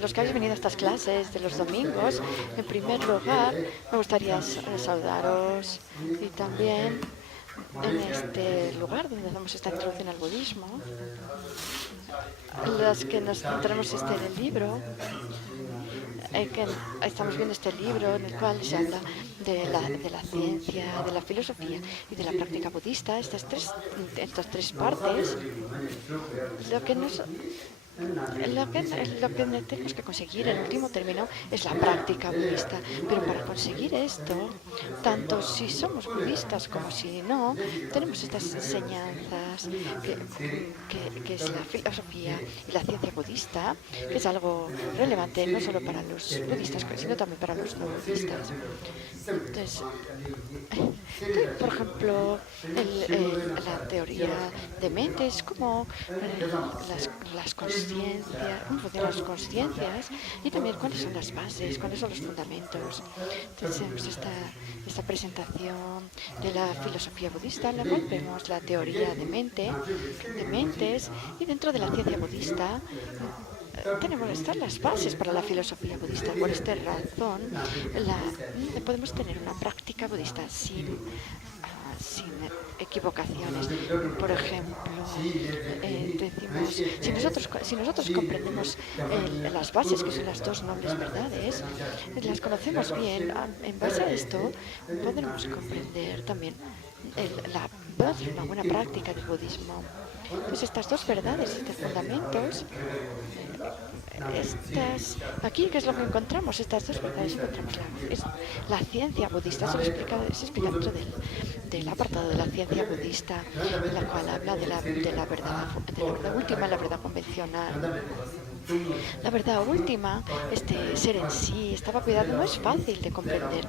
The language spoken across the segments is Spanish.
Los que habéis venido a estas clases de los domingos, en primer lugar, me gustaría saludaros y también en este lugar donde hacemos esta introducción al budismo, los que nos tenemos este libro, que estamos viendo este libro en el cual se habla de la ciencia, de la filosofía y de la práctica budista, estas tres partes, lo que nos lo que tenemos que conseguir en último término es la práctica budista. Pero para conseguir esto, tanto si somos budistas como si no, tenemos estas enseñanzas que es la filosofía y la ciencia budista, que es algo relevante no solo para los budistas, sino también para los no budistas. Entonces, por ejemplo, la teoría de mentes, como las conciencias, cómo funcionan las conciencias y también cuáles son las bases, cuáles son los fundamentos. Entonces, tenemos esta presentación de la filosofía budista, en la cual vemos la teoría de mentes, y dentro de la ciencia budista tenemos estas las bases para la filosofía budista. Por esta razón, podemos tener una práctica budista sin equivocaciones. Por ejemplo, decimos, si nosotros comprendemos las bases, que son las dos nobles verdades, las conocemos bien, en base a esto podremos comprender también una buena práctica del budismo. Pues estas dos verdades, estos fundamentos, aquí, ¿qué es lo que encontramos? Estas dos verdades encontramos la ciencia budista. Se explica dentro del apartado de la ciencia budista, en la cual habla de la verdad última, la verdad convencional. La verdad última, este ser en sí, esta propiedad, no es fácil de comprender.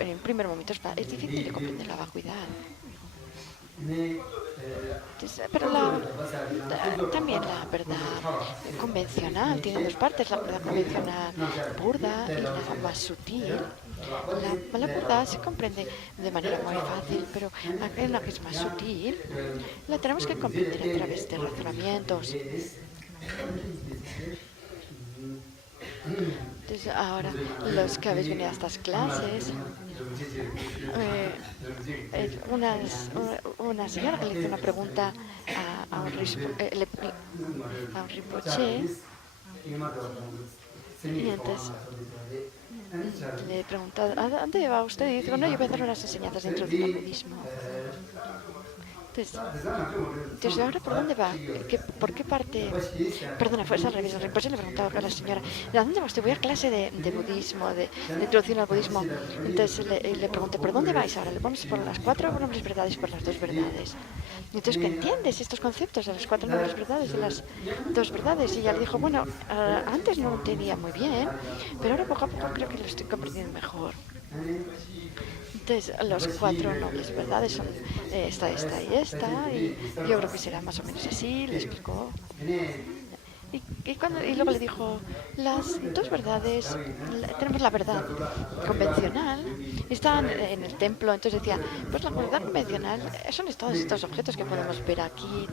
En primer momento es difícil de comprender la vacuidad. Pero también la verdad convencional tiene dos partes, la verdad convencional burda y la más sutil. La verdad se comprende de manera muy fácil, pero la que es más sutil la tenemos que comprender a través de razonamientos. Entonces, ahora, los que habéis venido a estas clases, una señora que le hizo una pregunta a un Rinpoche, y entonces le preguntó, ¿a dónde va usted? Y dice, bueno, yo voy a dar unas enseñanzas dentro del budismo. Entonces, ¿ahora por dónde va? ¿Por qué parte? Perdona, fue al revés. Rinpoche le preguntaba a la señora, ¿de dónde va usted? Voy a clase de budismo, de introducción al budismo. Entonces le pregunté, ¿por dónde vais ahora? Le vamos por las 4 nobles verdades, por las 2 verdades. Y entonces, ¿qué entiendes estos conceptos de las 4 nobles verdades, de las 2 verdades? Y ella le dijo, bueno, antes no lo entendía muy bien, pero ahora poco a poco creo que lo estoy comprendiendo mejor. Entonces, los 4 nobles verdades son esta y esta, y yo creo que será más o menos así, le explicó. Y luego le dijo, las 2 verdades, tenemos la verdad convencional, están en el templo, entonces decía, pues la verdad convencional son todos estos objetos que podemos ver aquí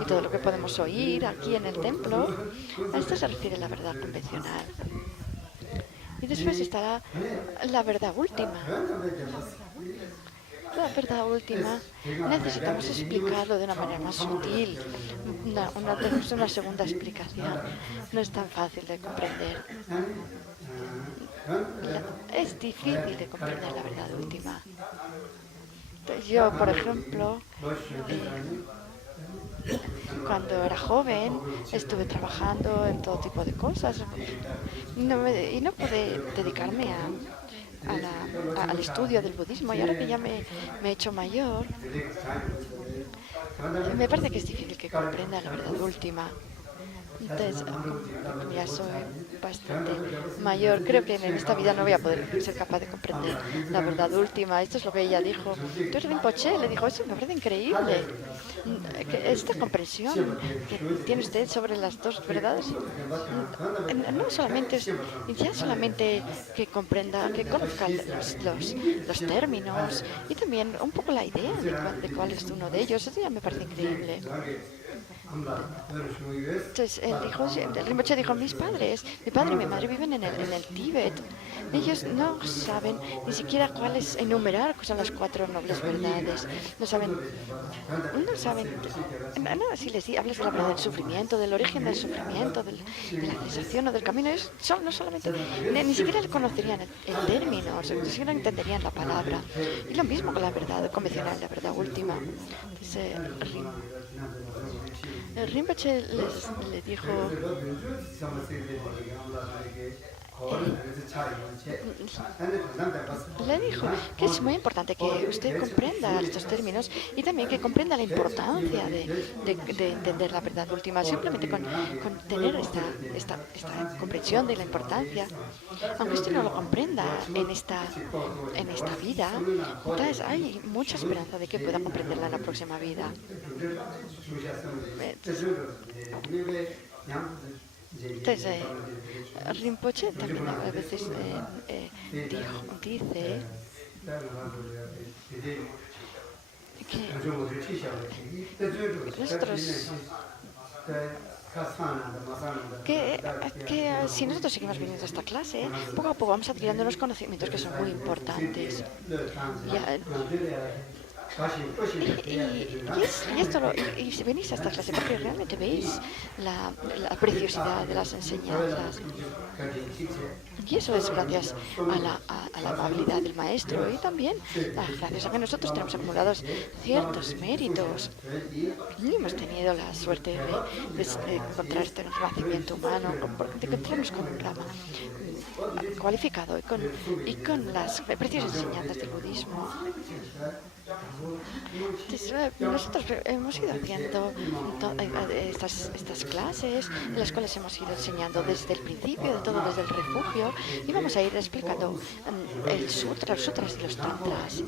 y todo lo que podemos oír aquí en el templo, a esto se refiere la verdad convencional. Y después estará la verdad última. La verdad última necesitamos explicarlo de una manera más sutil. Una segunda explicación. No es tan fácil de comprender. Es difícil de comprender la verdad última. Yo, por ejemplo, cuando era joven estuve trabajando en todo tipo de cosas y no pude dedicarme al estudio del budismo, y ahora que ya me he hecho mayor, me parece que es difícil que comprenda la verdad última. Entonces, como ya soy bastante mayor, creo que en esta vida no voy a poder ser capaz de comprender la verdad última. Esto es lo que ella dijo. Entonces Rinpoche le dijo, eso me parece increíble. Esta comprensión que tiene usted sobre las dos verdades, no solamente ya solamente que comprenda, que conozca los términos y también un poco la idea de cuál es uno de ellos. Eso ya me parece increíble. Entonces, el Rinpoche dijo, mi padre y mi madre viven en el Tíbet. Ellos no saben ni siquiera cuáles enumerar son las cuatro nobles verdades. No saben, no, si les hablas de la verdad del sufrimiento, del origen del sufrimiento, de la cesación o del camino, ellos no solamente, ni siquiera conocerían el término, ni siquiera entenderían la palabra. Y lo mismo con la verdad convencional, la verdad última. Entonces, el Rinpoche le dijo, le dijo que es muy importante que usted comprenda estos términos y también que comprenda la importancia de entender la verdad última. Simplemente con tener esta comprensión de la importancia, aunque usted no lo comprenda en esta vida, entonces hay mucha esperanza de que pueda comprenderla en la próxima vida. Entonces, Rinpoche también a veces dice que nosotros que si nosotros seguimos viniendo a esta clase, poco a poco vamos adquiriendo unos conocimientos que son muy importantes. Y si venís a esta clase porque realmente veis la preciosidad de las enseñanzas. Y eso es gracias a la amabilidad del maestro y también gracias a que nosotros tenemos acumulados ciertos méritos. Y hemos tenido la suerte de encontrar este renacimiento humano, de encontrarnos con un Lama cualificado y con las preciosas enseñanzas del budismo. Entonces, nosotros hemos ido haciendo estas clases en las cuales hemos ido enseñando desde el principio, de todo desde el refugio, y vamos a ir explicando los sutras y los tantras.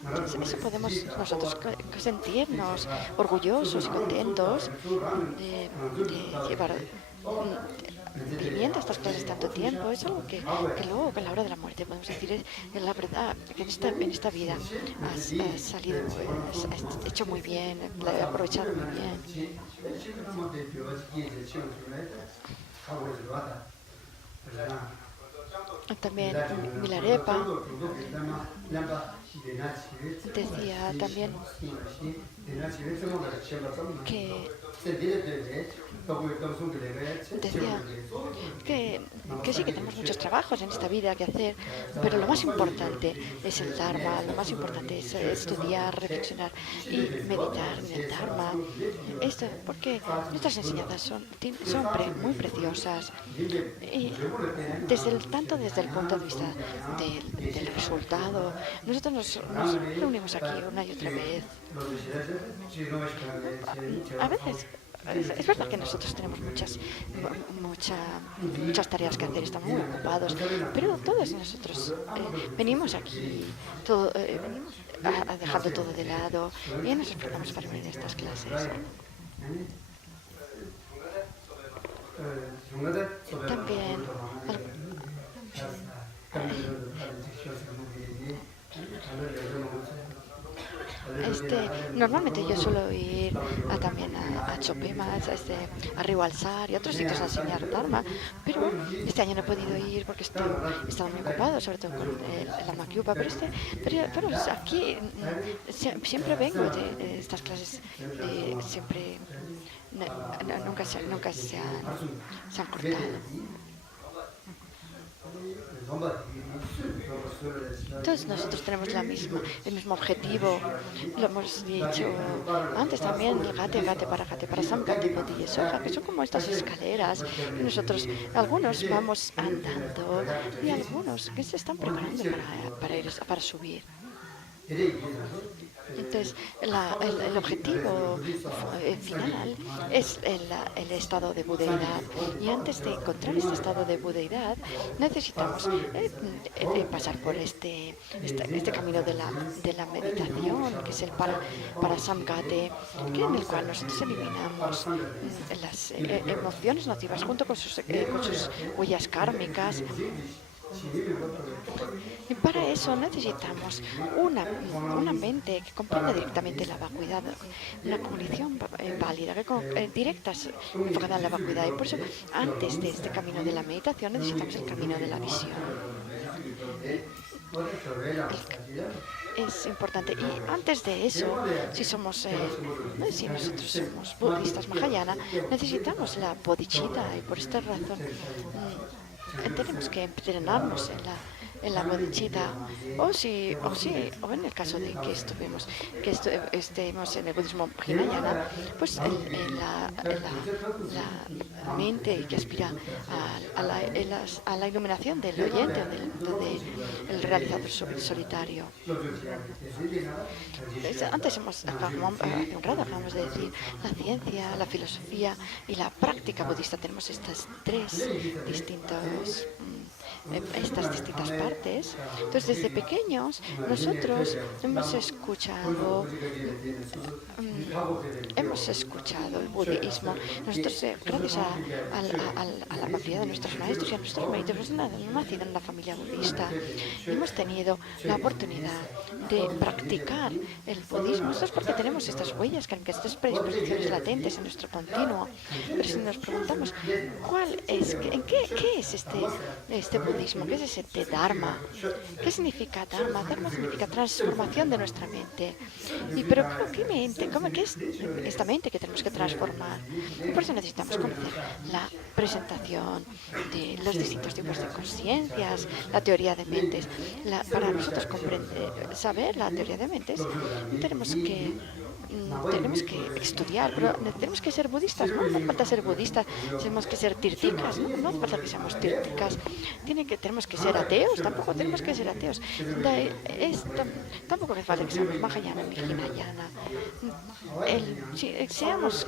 Entonces, eso podemos nosotros sentirnos orgullosos y contentos de llevar viviendo estas clases tanto tiempo. Es algo que luego, a la hora de la muerte, podemos decir, es la verdad, que en esta vida has salido, has hecho muy bien, la he aprovechado muy bien. También Milarepa decía también que que sí, que tenemos muchos trabajos en esta vida que hacer, pero lo más importante es el Dharma, lo más importante es estudiar, reflexionar y meditar en el Dharma. Esto porque nuestras enseñanzas son muy preciosas y tanto desde el punto de vista del resultado, nosotros nos reunimos aquí una y otra vez. A veces es verdad que nosotros tenemos muchas tareas que hacer, estamos muy ocupados, pero todos nosotros venimos aquí, venimos dejando todo de lado y nos esforzamos para venir a estas clases. También normalmente yo suelo ir también a Chopema, a Rivalsar y a otros sitios a enseñar Dharma, pero este año no he podido ir porque estaba muy ocupado, sobre todo con el Lama Kyupa, pero aquí siempre vengo de estas clases, siempre nunca se han cortado. Todos nosotros tenemos el mismo objetivo, lo hemos dicho antes también, el gate para Samgate Bodhi Soja, que son como estas escaleras, y nosotros, algunos vamos andando y algunos que se están preparando para subir. Entonces, el objetivo final es el estado de budeidad. Y antes de encontrar este estado de budeidad, necesitamos pasar por este camino de la meditación, que es el para Samgate, en el cual nosotros eliminamos las emociones nocivas junto con sus huellas kármicas. Y para eso necesitamos una mente que comprenda directamente la vacuidad, una cognición válida, directa, enfocada en la vacuidad. Y por eso, antes de este camino de la meditación, necesitamos el camino de la visión. Es importante. Y antes de eso, si nosotros somos budistas Mahayana, necesitamos la bodhicitta. Y por esta razón tenemos que entrenarnos en la bodhicitta, o en el caso de que estemos en el budismo hinayana, pues la mente que aspira a la iluminación del oyente o del realizador solitario. Antes hace un rato acabamos de decir la ciencia, la filosofía y la práctica budista. Tenemos estas estas distintas partes. Entonces, desde pequeños, nosotros hemos escuchado el budismo. Nosotros, gracias a la amabilidad de nuestros maestros y a nuestros maestros, hemos nacido en una familia budista. Hemos tenido la oportunidad de practicar el budismo. Esto es porque tenemos estas huellas, estas predisposiciones latentes en nuestro continuo. Pero si nos preguntamos, ¿qué es este budismo? ¿Qué es ese Dharma? ¿Qué significa Dharma? Dharma significa transformación de nuestra mente. Pero ¿qué mente? ¿Qué es esta mente que tenemos que transformar? Y por eso necesitamos conocer la presentación de los distintos tipos de conciencias, la teoría de mentes. Para nosotros saber la teoría de mentes, tenemos que estudiar, pero tenemos que ser budistas. No hace falta ser budistas, tenemos que ser tirtikas. No hace falta que seamos tirtikas. Tenemos que ser ateos, tampoco tenemos que ser ateos. Tampoco hace falta que seamos Mahayana ni Hinayana. Seamos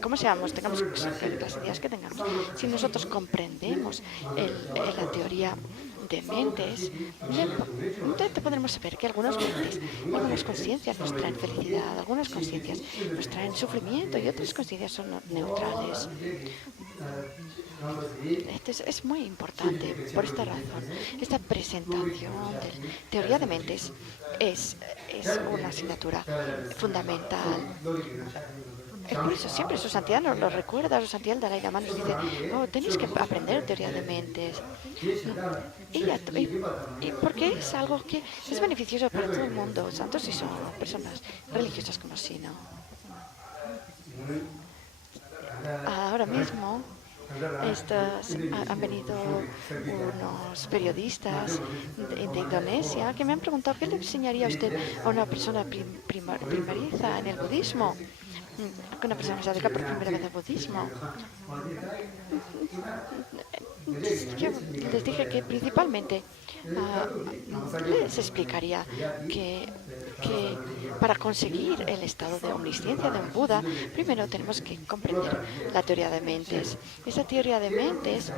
como seamos, tengamos las ideas que tengamos. Si nosotros comprendemos la teoría de mentes, podremos saber que algunas mentes, algunas conciencias nos traen felicidad, algunas conciencias nos traen sufrimiento y otras conciencias son neutrales. Es muy importante, por esta razón, esta presentación de teoría de mentes es una asignatura fundamental. Por eso siempre su santidad nos lo recuerda, su santidad el Dalai Lama nos dice, tenéis que aprender teoría de mentes. Y porque es algo que es beneficioso para todo el mundo, tanto si son personas religiosas como si no. Ahora mismo han venido unos periodistas de Indonesia que me han preguntado qué le enseñaría a usted a una persona primeriza en el budismo, que una persona se acerca por primera vez al budismo. Yo les dije que principalmente les explicaría que para conseguir el estado de omnisciencia de un Buda, primero tenemos que comprender la teoría de mentes. Esa teoría de mentes,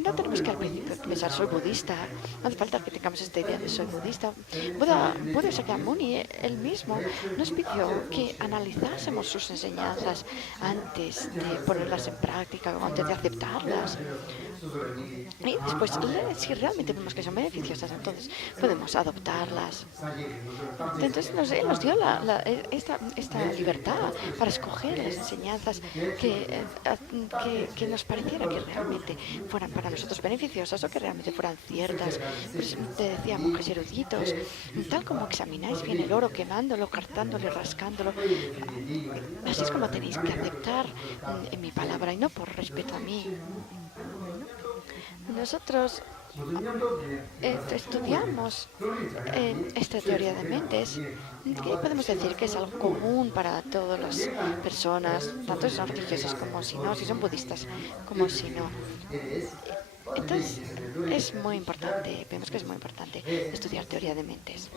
no tenemos que al principio pensar soy budista, no hace falta que tengamos esta idea de soy budista. Buda Shakyamuni, él mismo, nos pidió que analizásemos sus enseñanzas antes de ponerlas en práctica o antes de aceptarlas. Y después, si realmente vemos que son beneficiosas, entonces podemos adoptarlas. Entonces Él nos dio esta libertad para escoger las enseñanzas que nos pareciera que realmente fueran para nosotros beneficiosas o que realmente fueran ciertas. Pues te decía, monjes eruditos, tal como examináis bien el oro, quemándolo, cartándolo, rascándolo, así es como tenéis que aceptar en mi palabra y no por respeto a mí. Nosotros estudiamos esta teoría de mentes, que podemos decir que es algo común para todas las personas, tanto si son religiosas como si no, si son budistas como si no. Entonces, es muy importante, vemos que es muy importante estudiar teoría de mentes.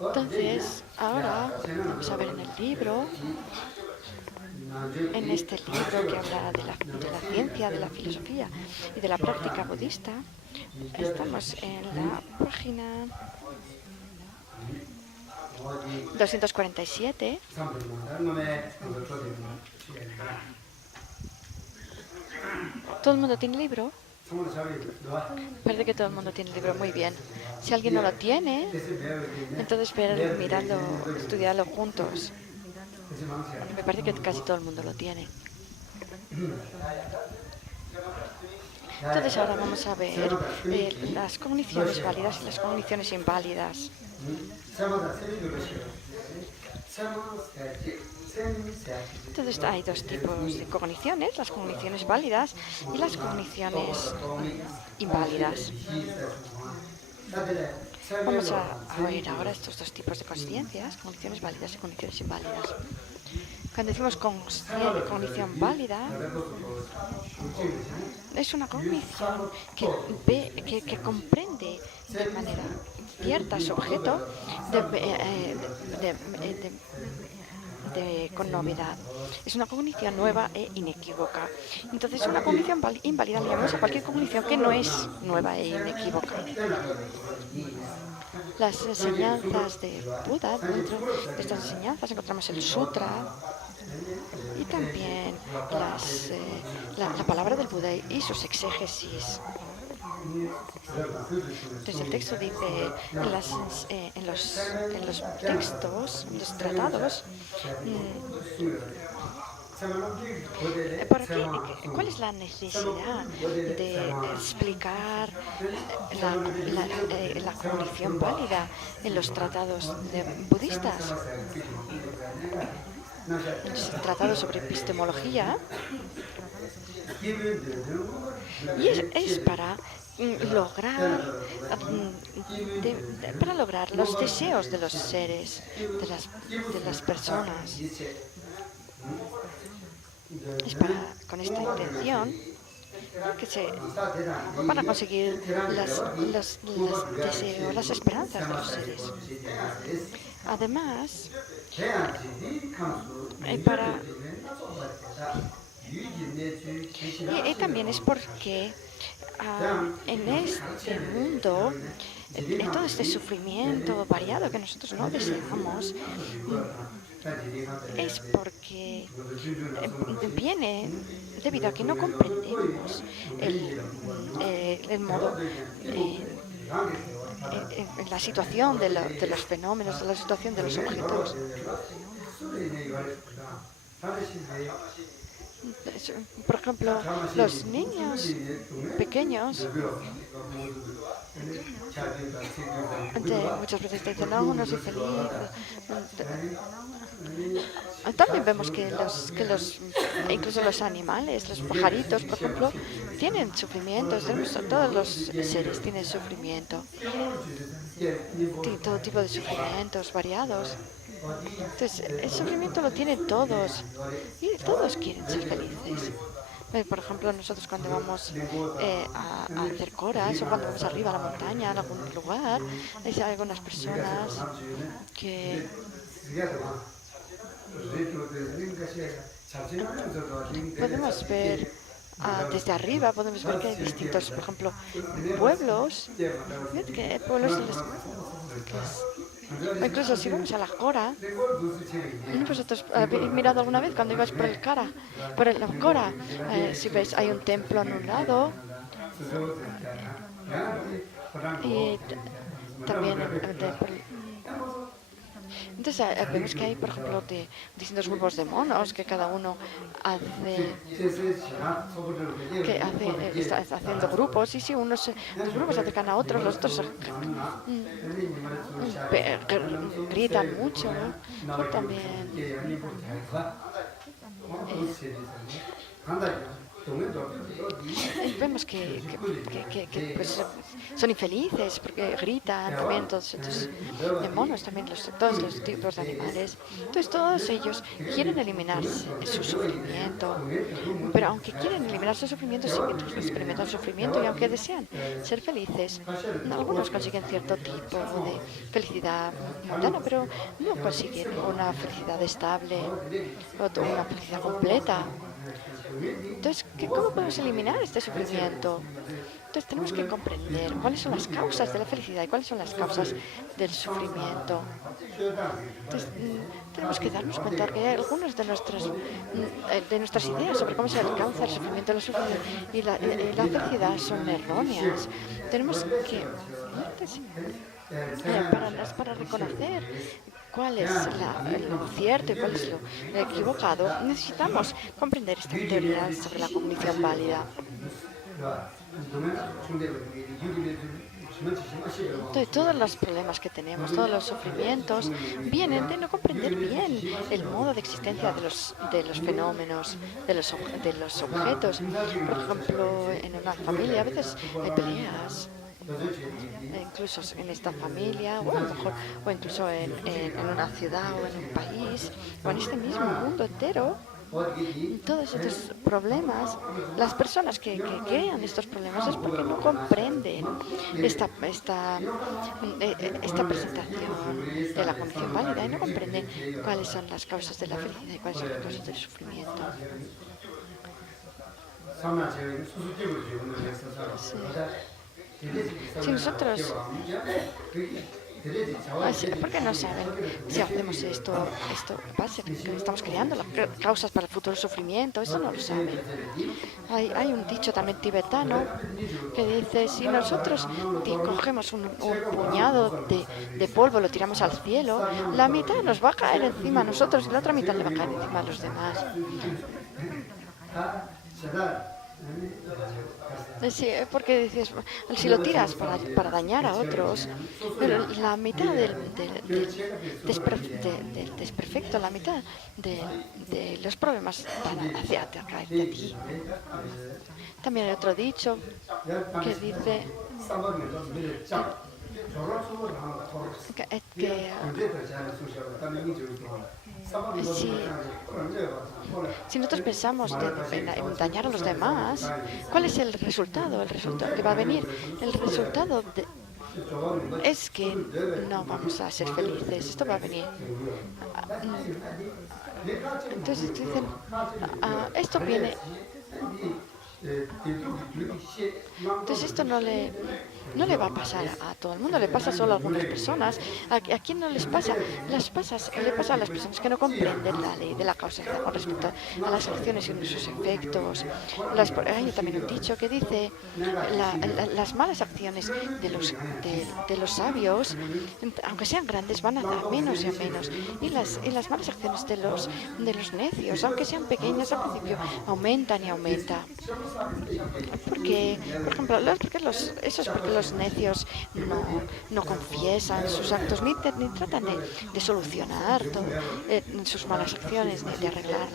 Entonces, ahora vamos a ver en el libro, en este libro que habla de la ciencia, de la filosofía y de la práctica budista. Estamos en la página 247. ¿Todo el mundo tiene libro? Parece que todo el mundo tiene el libro. Muy bien. Si alguien no lo tiene, entonces miradlo, estudiarlo juntos. Me parece que casi todo el mundo lo tiene. Entonces ahora vamos a ver las cogniciones válidas y las cogniciones inválidas. Entonces hay dos tipos de cogniciones, las cogniciones válidas y las cogniciones inválidas. Vamos a oír ahora estos dos tipos de conciencias, cogniciones válidas y cogniciones inválidas. Cuando decimos cognición válida, es una cognición que comprende de manera cierta su objeto con novedad. Es una cognición nueva e inequívoca. Entonces, una cognición inválida le llamamos a cualquier cognición que no es nueva e inequívoca. Las enseñanzas de Buda, dentro de estas enseñanzas encontramos el sutra y también la palabra del Buda y sus exégesis. Entonces el texto dice, en los textos, en los tratados, ¿cuál es la necesidad de explicar la cognición válida en los tratados budistas? En los tratados sobre epistemología. Y es para lograr los deseos de los seres, de las personas. Es con esta intención que se van a conseguir los deseos, las esperanzas de los seres. Además, y también es porque en este mundo, en todo este sufrimiento variado que nosotros no deseamos, es porque viene debido a que no comprendemos el modo, la situación de los fenómenos, la situación de los objetos. Por ejemplo, los niños pequeños muchas veces te dicen, no soy feliz. También vemos que incluso los animales, los pajaritos, por ejemplo, tienen sufrimientos. Todos los seres tienen sufrimiento. Tienen todo tipo de sufrimientos variados. Entonces, el sufrimiento lo tienen todos y todos quieren ser felices. Por ejemplo, nosotros cuando vamos a hacer coras o cuando vamos arriba a la montaña, en algún lugar, hay algunas personas que podemos ver desde arriba, podemos ver que hay distintos, por ejemplo, pueblos, incluso si vamos a la Cora, ¿vosotros habéis mirado alguna vez cuando ibais por la Cora? Si veis, hay un templo en un lado y también entonces vemos que hay, por ejemplo, distintos grupos de monos que cada uno está haciendo grupos y si los grupos se acercan a otros, los otros gritan mucho, también. Vemos pues, son infelices porque gritan también todos estos demonios, también todos los tipos de animales. Entonces todos ellos quieren eliminar su sufrimiento, pero aunque quieren eliminar su sufrimiento, siguen experimentando sufrimiento y aunque desean ser felices, algunos consiguen cierto tipo de felicidad mundana, pero no consiguen una felicidad estable o una felicidad completa. Entonces, ¿cómo podemos eliminar este sufrimiento? Entonces tenemos que comprender cuáles son las causas de la felicidad y cuáles son las causas del sufrimiento. Entonces, tenemos que darnos cuenta que hay algunas de nuestras ideas sobre cómo se alcanza el sufrimiento y la felicidad son erróneas. Tenemos que, para reconocer cuál es lo cierto y cuál es lo equivocado, necesitamos comprender esta teoría sobre la cognición válida. Entonces, todos los problemas que tenemos, todos los sufrimientos, vienen de no comprender bien el modo de existencia de los fenómenos, de los objetos. Por ejemplo, en una familia a veces hay peleas, incluso en esta familia, o a lo mejor, o incluso en una ciudad o en un país, o en este mismo mundo entero. Todos estos problemas, las personas que crean estos problemas es porque no comprenden esta presentación de la condición válida y no comprenden cuáles son las causas de la felicidad y cuáles son las causas del sufrimiento. Si nosotros ¿por qué no saben si hacemos esto pasa? Que estamos creando las causas para el futuro sufrimiento. Eso no lo saben. Hay un dicho también tibetano que dice, si nosotros cogemos un puñado de polvo, lo tiramos al cielo, la mitad nos va a caer encima a nosotros y la otra mitad le va a caer encima a los demás. Sí, porque dices, si lo tiras para dañar a otros, pero la mitad del desperfecto, la mitad de los problemas van hacia caerte a ti. También hay otro dicho que dice si nosotros pensamos en dañar a los demás, ¿cuál es el resultado? El resultado que va a venir. El resultado es que no vamos a ser felices. Esto va a venir. Entonces dicen, esto viene. Entonces esto no le va a pasar a todo el mundo, le pasa solo a algunas personas. ¿A quién no les pasa? Le pasa a las personas que no comprenden la ley de la causalidad con respecto a las acciones y sus efectos. Hay también un dicho que dice las malas acciones de los sabios, aunque sean grandes, van a dar menos y a menos. Y las malas acciones de los necios, aunque sean pequeñas, al principio aumentan y aumentan. Porque, por ejemplo, eso es porque los necios no confiesan sus actos ni tratan de solucionar sus malas acciones, ni de arreglar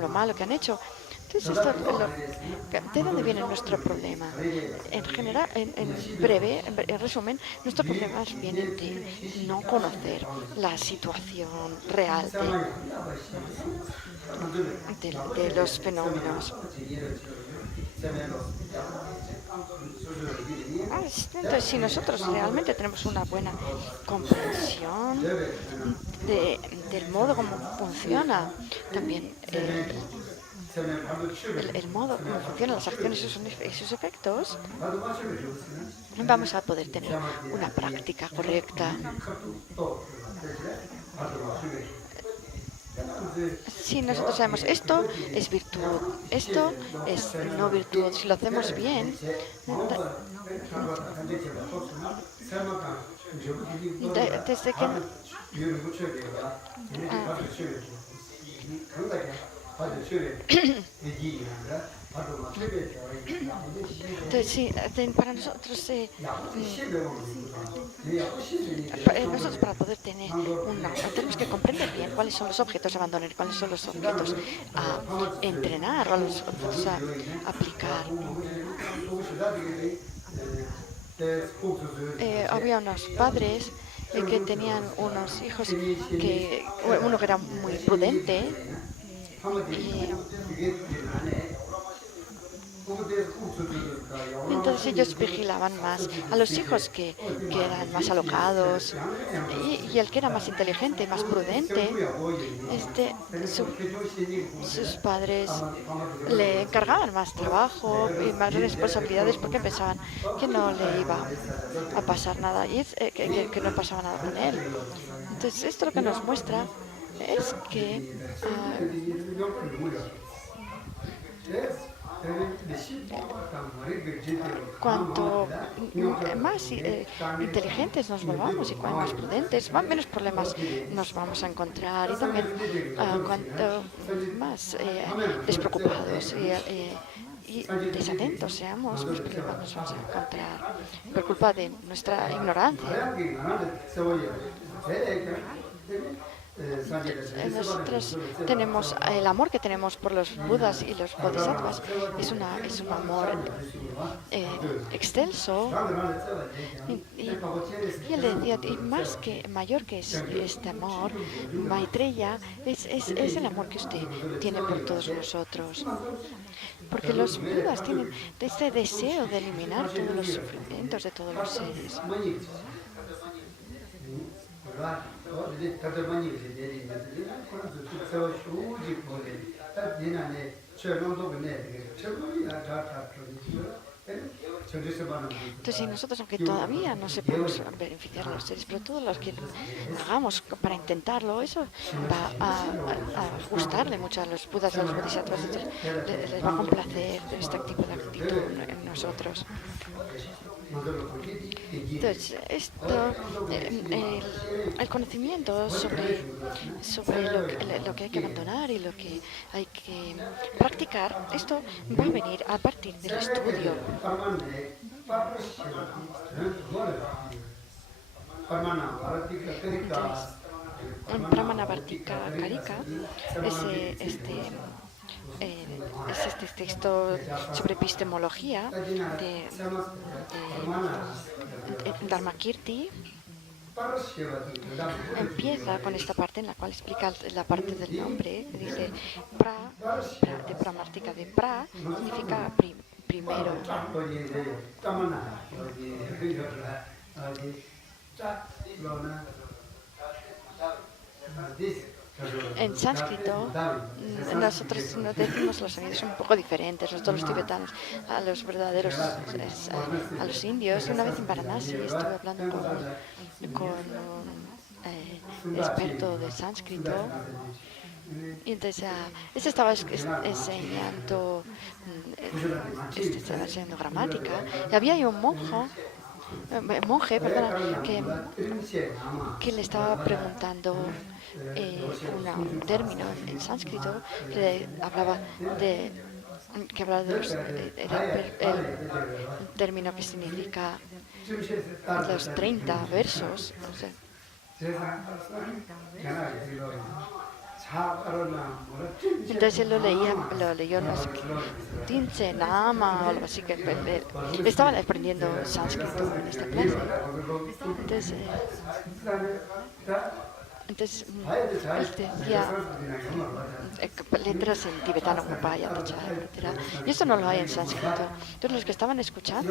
lo malo que han hecho. Entonces, ¿de dónde viene nuestro problema? En general, en breve, en resumen, nuestros problemas vienen de no conocer la situación real de los fenómenos. Entonces, si nosotros realmente tenemos una buena comprensión del modo como funciona también el modo como funcionan las acciones y sus efectos, vamos a poder tener una práctica correcta. Si nosotros sabemos esto es virtud, esto es no virtud, si lo hacemos bien, desde que entonces, sí, para nosotros, nosotros para poder tenemos que comprender bien cuáles son los objetos a abandonar y cuáles son los objetos a entrenar o los objetos a aplicar. Había unos padres que tenían unos hijos uno que era muy prudente y entonces ellos vigilaban más a los hijos que eran más alocados y el que era más inteligente, más prudente, sus padres le encargaban más trabajo y más responsabilidades porque pensaban que no le iba a pasar nada y que no pasaba nada con él. Entonces esto lo que nos muestra es que cuanto más inteligentes nos volvamos y cuanto más prudentes, menos problemas nos vamos a encontrar y también cuanto más despreocupados y desatentos seamos, más problemas nos vamos a encontrar por culpa de nuestra ignorancia. Nosotros tenemos el amor que tenemos por los budas y los bodhisattvas es un amor excelso y él decía y mayor que este amor, Maitreya es el amor que usted tiene por todos nosotros, porque los budas tienen este deseo de eliminar todos los sufrimientos de todos los seres. Entonces, si nosotros, aunque todavía no sepamos beneficiar a los seres, pero todos los que hagamos para intentarlo, eso va a gustarle mucho a los budas y a los bodhisattvas, les va a complacer este tipo de actitud en nosotros. Entonces, el conocimiento sobre lo que hay que abandonar y lo que hay que practicar, esto va a venir a partir del estudio. Entonces, en Pramanavartika Karika es este texto sobre epistemología de Dharmakirti. Empieza con esta parte en la cual explica la parte del nombre. Dice de Pramartika, de pra significa primero. En sánscrito, nosotros nos decimos los sonidos un poco diferentes, nosotros los tibetanos, a los verdaderos, a los indios. Una vez en Varanasi estuve hablando con un experto de sánscrito y entonces este estaba enseñando gramática y había ahí un monje, que le estaba preguntando un término en sánscrito que hablaba de el término que significa los 30 versos. O sea, entonces él lo leyó, no sé qué, Tinse Nama o algo así, que estaba aprendiendo sánscrito en esta clase. Entonces él decía letras en tibetano, y esto no lo hay en sánscrito. Entonces los que estaban escuchaban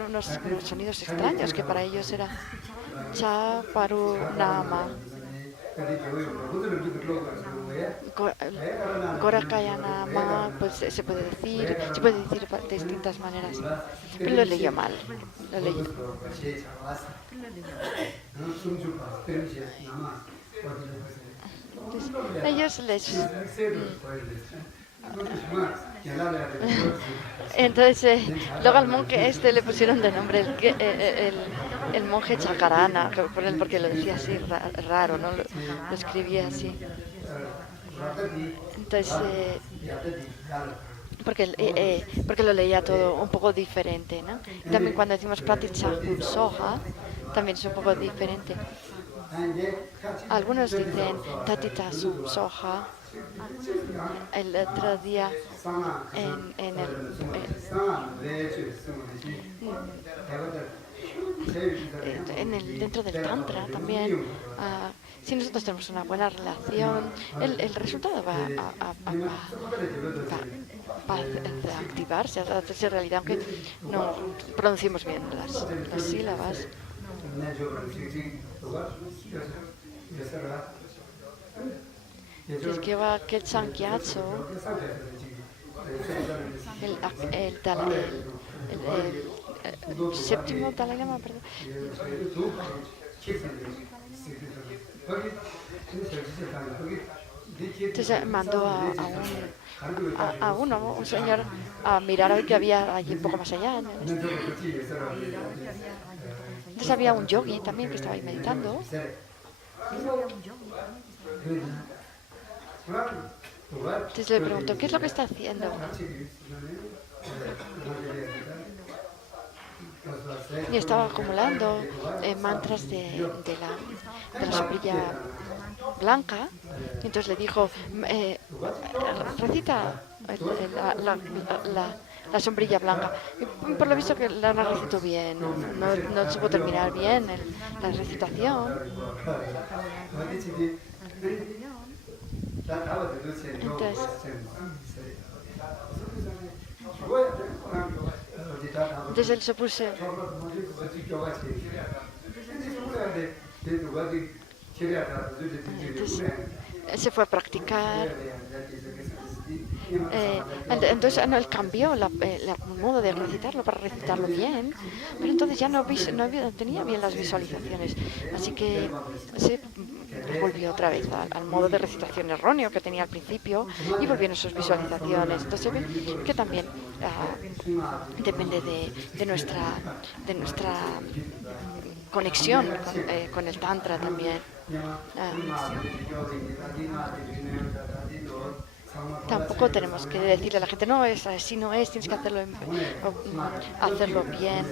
unos sonidos extraños que para ellos era Cha Paru Nama. Gorakayanama, pues se puede decir de distintas maneras. Pero lo leyó mal. Entonces, ellos entonces luego al monje le pusieron de nombre el monje Chakarana, porque lo decía así raro, ¿no? Lo escribía así. Entonces porque lo leía todo un poco diferente, ¿no? También cuando decimos Praticahum Soha también es un poco diferente. Algunos dicen Tatita Soja. El otro día en el dentro del tantra también, si nosotros tenemos una buena relación, el resultado va a activarse, a hacerse realidad, aunque no pronunciemos bien las sílabas. Entonces que va que el Sankyatso, el, el, el séptimo Dalai Lama, perdón. Entonces mandó un señor, a mirar a ver qué había allí un poco más allá. Entonces había un yogi también que estaba ahí meditando. Entonces le preguntó, ¿qué es lo que está haciendo? Y estaba acumulando mantras de la sombrilla blanca. Y entonces le dijo, recita la sombrilla blanca. Y por lo visto que la recitó bien, no supo terminar bien la recitación. Entonces, él se puso. Entonces, se fue a practicar. Entonces él cambió el modo de recitarlo para recitarlo bien, pero entonces ya no tenía bien las visualizaciones, así que se volvió otra vez al modo de recitación erróneo que tenía al principio y volvieron sus visualizaciones. Entonces ve que también depende de nuestra conexión con el tantra también. Tampoco tenemos que decirle a la gente, no, es así, no es, tienes que hacerlo bien.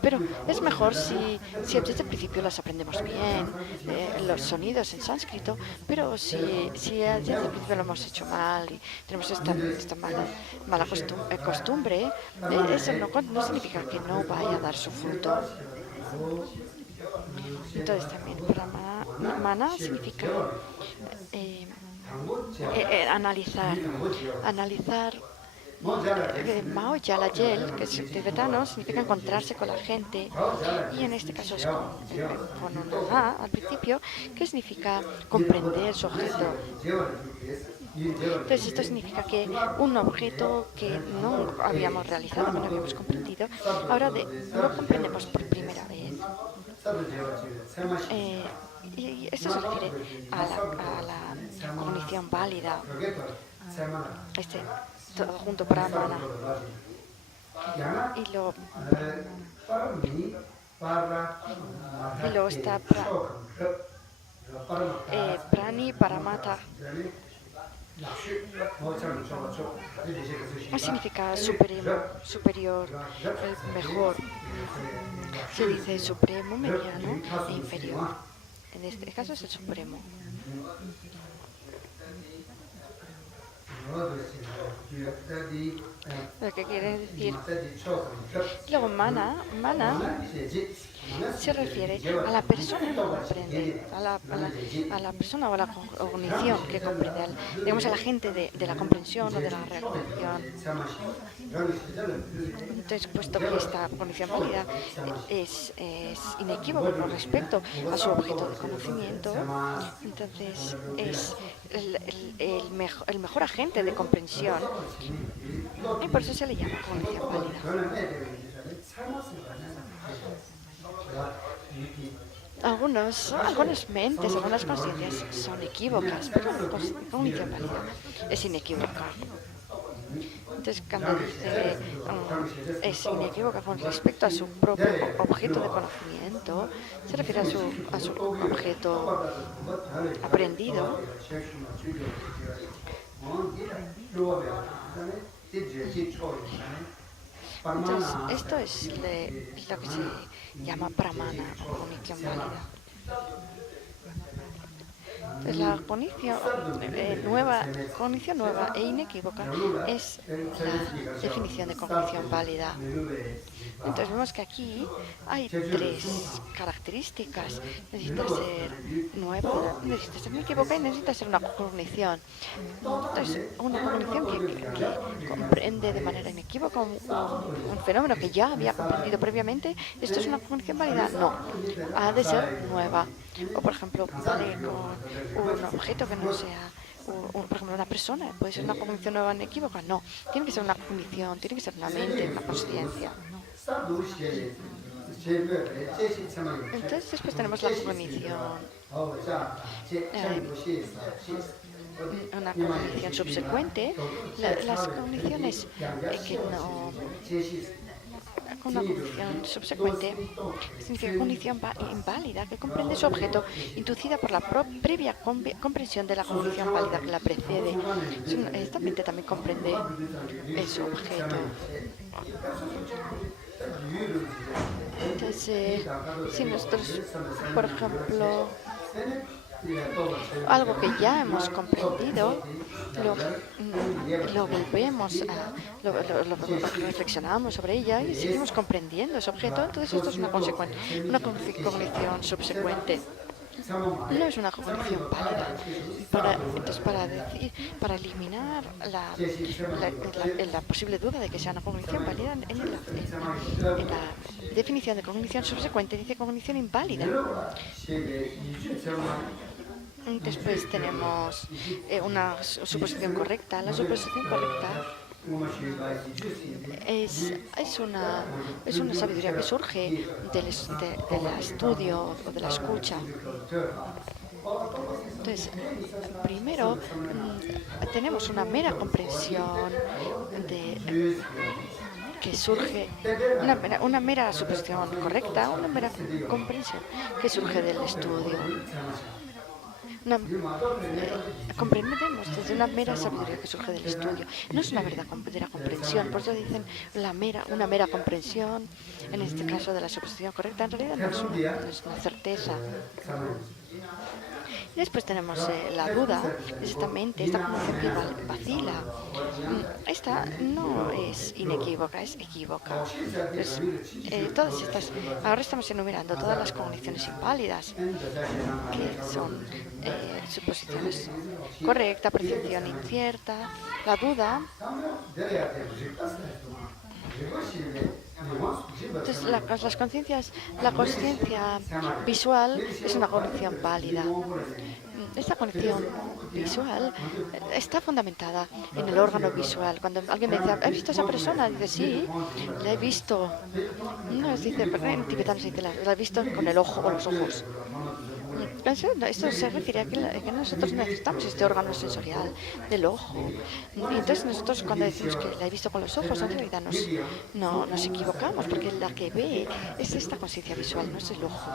Pero es mejor si desde el principio las aprendemos bien, los sonidos en sánscrito, pero si desde el principio lo hemos hecho mal y tenemos esta mala costumbre, eso no significa que no vaya a dar su fruto. Entonces también pramana significa analizar Mao Yalayel, que es tibetano, significa encontrarse con la gente, y en este caso es con una al principio, que significa comprender su objeto. Entonces esto significa que un objeto que no habíamos realizado, que no habíamos comprendido, ahora lo comprendemos por primera vez. Y esto se refiere a la cognición válida. Todo junto para mana. Y luego está prani paramata. Significa superior, el mejor. Se dice supremo, mediano e inferior. En este caso es el supremo. Lo que quiere decir. Luego mana se refiere a la persona que comprende, a la persona o a la cognición que comprende, digamos a la gente de la comprensión o de la realización. Entonces, puesto que esta cognición válida es inequívoca con respecto a su objeto de conocimiento, entonces es el mejor agente de comprensión, y por eso se le llama cognición válida. Algunas mentes, algunas conciencias son equívocas, pero la cognición válida es inequívoca. Entonces, cuando dice es inequívoca con respecto a su propio objeto de conocimiento, se refiere a su objeto aprendido. Entonces, esto es lo que se llama pramana o cognición válida. La cognición nueva e inequívoca es la definición de cognición válida. Entonces vemos que aquí hay tres características. Necesita ser nueva, necesita ser inequívoca y necesita ser una cognición. Entonces, una cognición que comprende de manera inequívoca un fenómeno que ya había comprendido previamente, ¿esto es una cognición válida? No, ha de ser nueva. O, por ejemplo, vale con un objeto que no sea, por ejemplo, una persona. ¿Puede ser una cognición nueva inequívoca? No, tiene que ser una cognición, tiene que ser una mente, una conciencia. Entonces después tenemos la cognición, una cognición subsecuente. Las cogniciones que no... Con una cognición subsecuente significa cognición inválida que comprende su objeto, inducida por la previa comprensión de la cognición válida que la precede. Esta mente también comprende su objeto. Entonces, si nosotros, por ejemplo, algo que ya hemos comprendido, lo volvemos a, lo reflexionamos sobre ella y seguimos comprendiendo ese objeto, entonces esto es una cognición subsecuente. No es una cognición válida. Entonces, para eliminar la posible duda de que sea una cognición válida, en la definición de cognición subsecuente dice cognición inválida. Después tenemos una suposición correcta. La suposición correcta es una sabiduría que surge del estudio o de la escucha. Entonces, primero tenemos una mera comprensión que surge, una mera suposición correcta, una mera comprensión que surge del estudio. Comprendemos desde una mera sabiduría que surge del estudio. No es una verdadera comprensión, por eso dicen una mera comprensión, en este caso de la suposición correcta, en realidad no es una certeza. Y después tenemos la duda, es esta mente, esta cognición que vacila. Esta no es inequívoca, es equívoca. Entonces, todas estas, ahora estamos enumerando todas las cogniciones inválidas, que son suposiciones correcta, percepción incierta, la duda. Entonces, la conciencia visual es una cognición válida. Esta cognición visual está fundamentada en el órgano visual. Cuando alguien me dice, ¿has visto a esa persona? Dice, sí, la he visto. No, dice, en tibetano se dice, la he visto con el ojo o los ojos. Esto se refiere a que nosotros necesitamos este órgano sensorial del ojo. Y entonces nosotros cuando decimos que la he visto con los ojos, en realidad nos equivocamos, porque la que ve es esta conciencia visual, no es el ojo,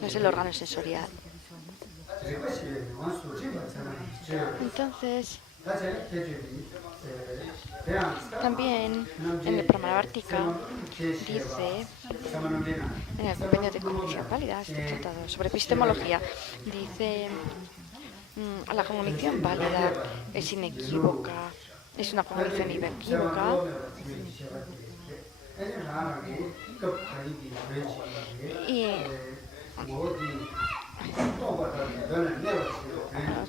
no es el órgano sensorial. Entonces, también en el Pramanavartika dice, en el compendio de cognición válida, este tratado sobre epistemología, dice, la cognición válida es inequívoca, es una cognición inequívoca. Y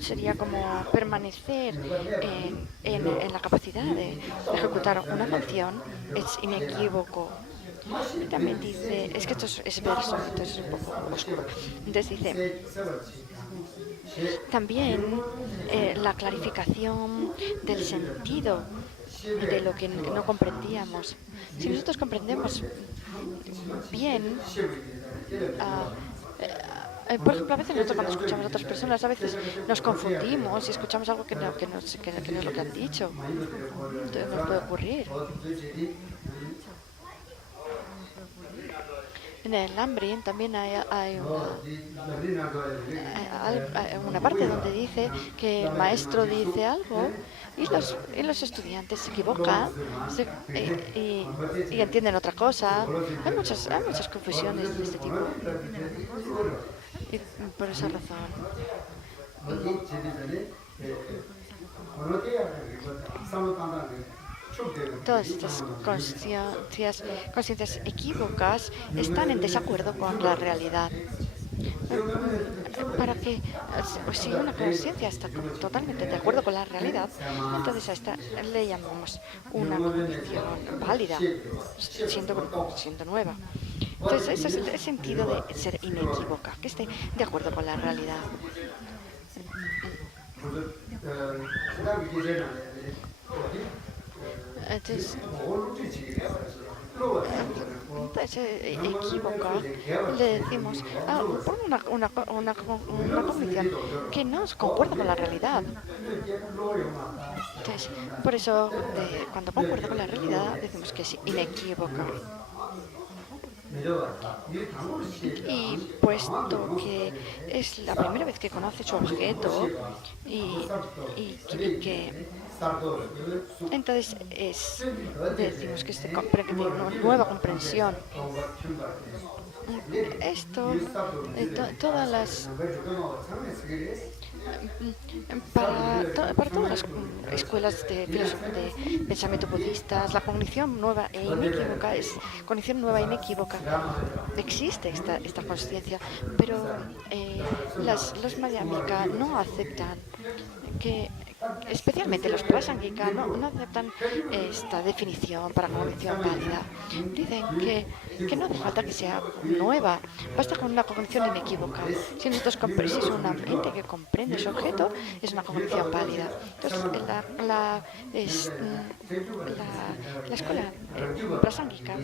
sería como permanecer en la capacidad de ejecutar una función, es inequívoco. Y también dice, es que esto es verso, entonces es un poco oscuro. Entonces dice, también la clarificación del sentido de lo que no comprendíamos. Si nosotros comprendemos bien, por ejemplo, a veces nosotros cuando escuchamos a otras personas, a veces nos confundimos y escuchamos algo que no es lo que han dicho. Entonces nos puede ocurrir. En el Lambriel también hay una parte donde dice que el maestro dice algo y los estudiantes se equivocan y entienden otra cosa. Hay muchas confusiones de este tipo. Y por esa razón, todas estas conciencias equívocas están en desacuerdo con la realidad. Para que si una conciencia está totalmente de acuerdo con la realidad, entonces a esta le llamamos una cognición válida, siendo nueva. Entonces ese es el sentido de ser inequívoca, que esté de acuerdo con la realidad. Entonces, equívoca, le decimos, pon una cognición que no concuerda con la realidad. Entonces, por eso, cuando concuerda con la realidad, decimos que es inequívoca. Y puesto que es la primera vez que conoce su objeto y que entonces decimos que tiene una nueva comprensión. Esto, todas las para todas las escuelas de pensamiento budistas, la cognición nueva e inequívoca es cognición nueva e inequívoca. Existe esta conciencia, pero los Madhyamika no aceptan que, especialmente los Prasangika, no aceptan esta definición para cognición válida. Dicen que no hace falta que sea nueva, basta con una cognición inequívoca. Si es una mente que comprende su objeto, es una cognición válida. Entonces, la escuela Prasangika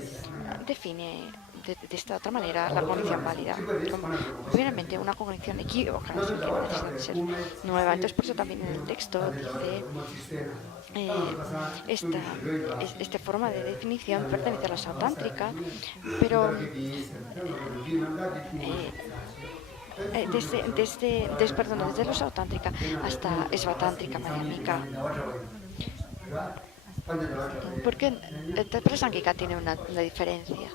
define de esta otra manera la cognición válida, como primeramente una cognición equívoca, así que necesita ser nueva. Entonces, por eso también en el texto dice esta forma de definición pertenece a la sautántrica, pero desde los sautántrica hasta esvatántrica, madhyamika. Porque el prasangika tiene una diferencia.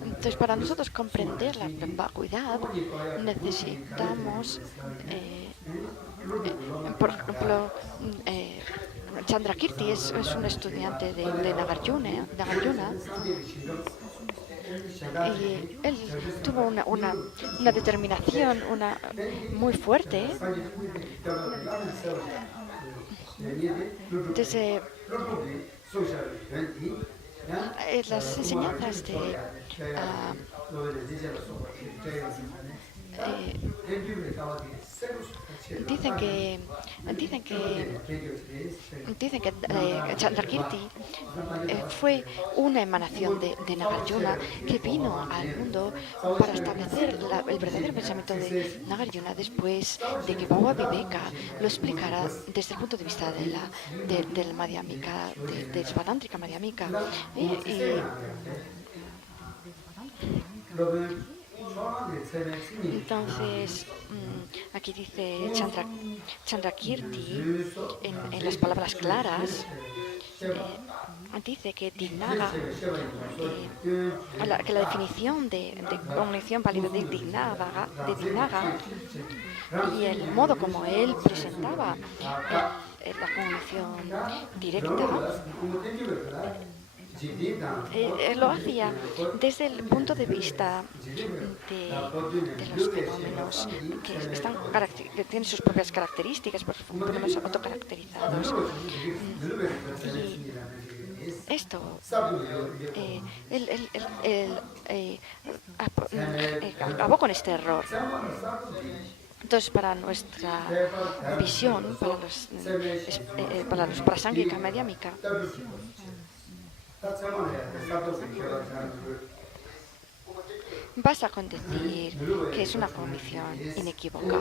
Entonces, para nosotros comprender la vacuidad, necesitamos, por ejemplo, Chandrakirti es un estudiante de Nagarjuna, y él tuvo una determinación muy fuerte. Desde las enseñanzas dicen que Chandrakirti fue una emanación de Nagarjuna que vino al mundo para establecer el verdadero pensamiento de Nagarjuna después de que Bhava Viveka lo explicara desde el punto de vista del Madhyamika, de Svatántrika Madhyamika. Entonces, aquí dice Chandrakirti, en las palabras claras, dice que Dignaga, que la definición de cognición válida de Dignaga y el modo como él presentaba la cognición directa, lo hacía desde el punto de vista de los fenómenos que tienen sus propias características, fenómenos autocaracterizados. Y esto acabó con este error. Entonces, para nuestra visión, para los Prasangika Madhyamika, basta con decir que es una cognición inequívoca.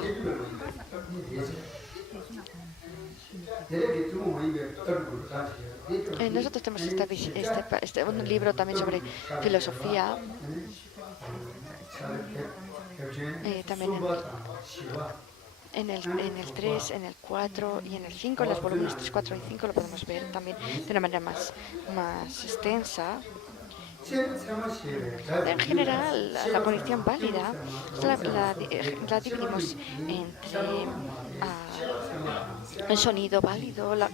Nosotros tenemos un libro también sobre filosofía, también en el 3, en el 4 y en el 5, en los volúmenes 3, 4 y 5 lo podemos ver también de una manera más extensa. En general, la condición válida la dividimos entre el sonido válido, la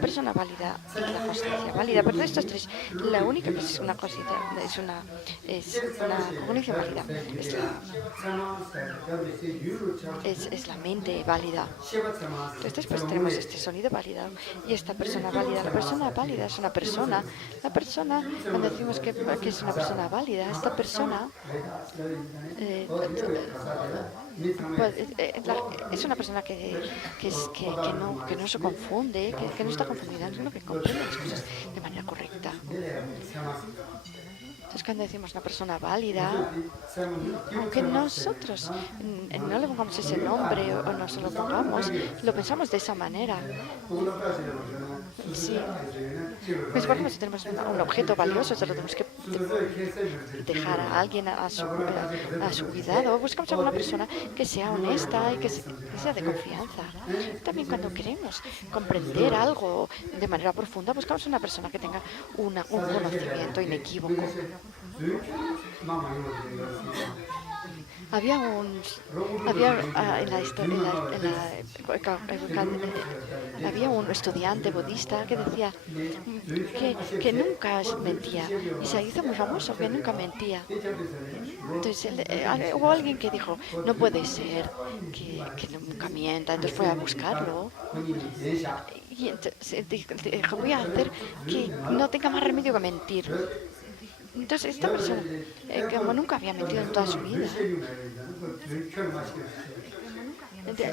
persona válida y la conciencia válida. Pero de estos tres, la única que es una cognición válida es la mente válida. Entonces después tenemos este sonido válido y esta persona válida. La persona válida es una persona. La persona, cuando decimos que es una persona válida, esta persona es una persona que no se confunde, que no está confundida, sino que comprende las cosas de manera correcta. Entonces, cuando decimos una persona válida, aunque nosotros no le pongamos ese nombre o no se lo pongamos, lo pensamos de esa manera. Sí. Pues, por ejemplo, si tenemos un objeto valioso, se lo tenemos que dejar a alguien a su cuidado. Buscamos a una persona que sea honesta y que sea de confianza. También cuando queremos comprender algo de manera profunda, buscamos a una persona que tenga un conocimiento inequívoco. Había había un estudiante budista que decía que nunca mentía y se hizo muy famoso que nunca mentía. Entonces hubo alguien que dijo, no puede ser que nunca mienta. Entonces fue a buscarlo y entonces dijo, voy a hacer que no tenga más remedio que mentir. Entonces esta persona, como nunca había mentido en toda su vida,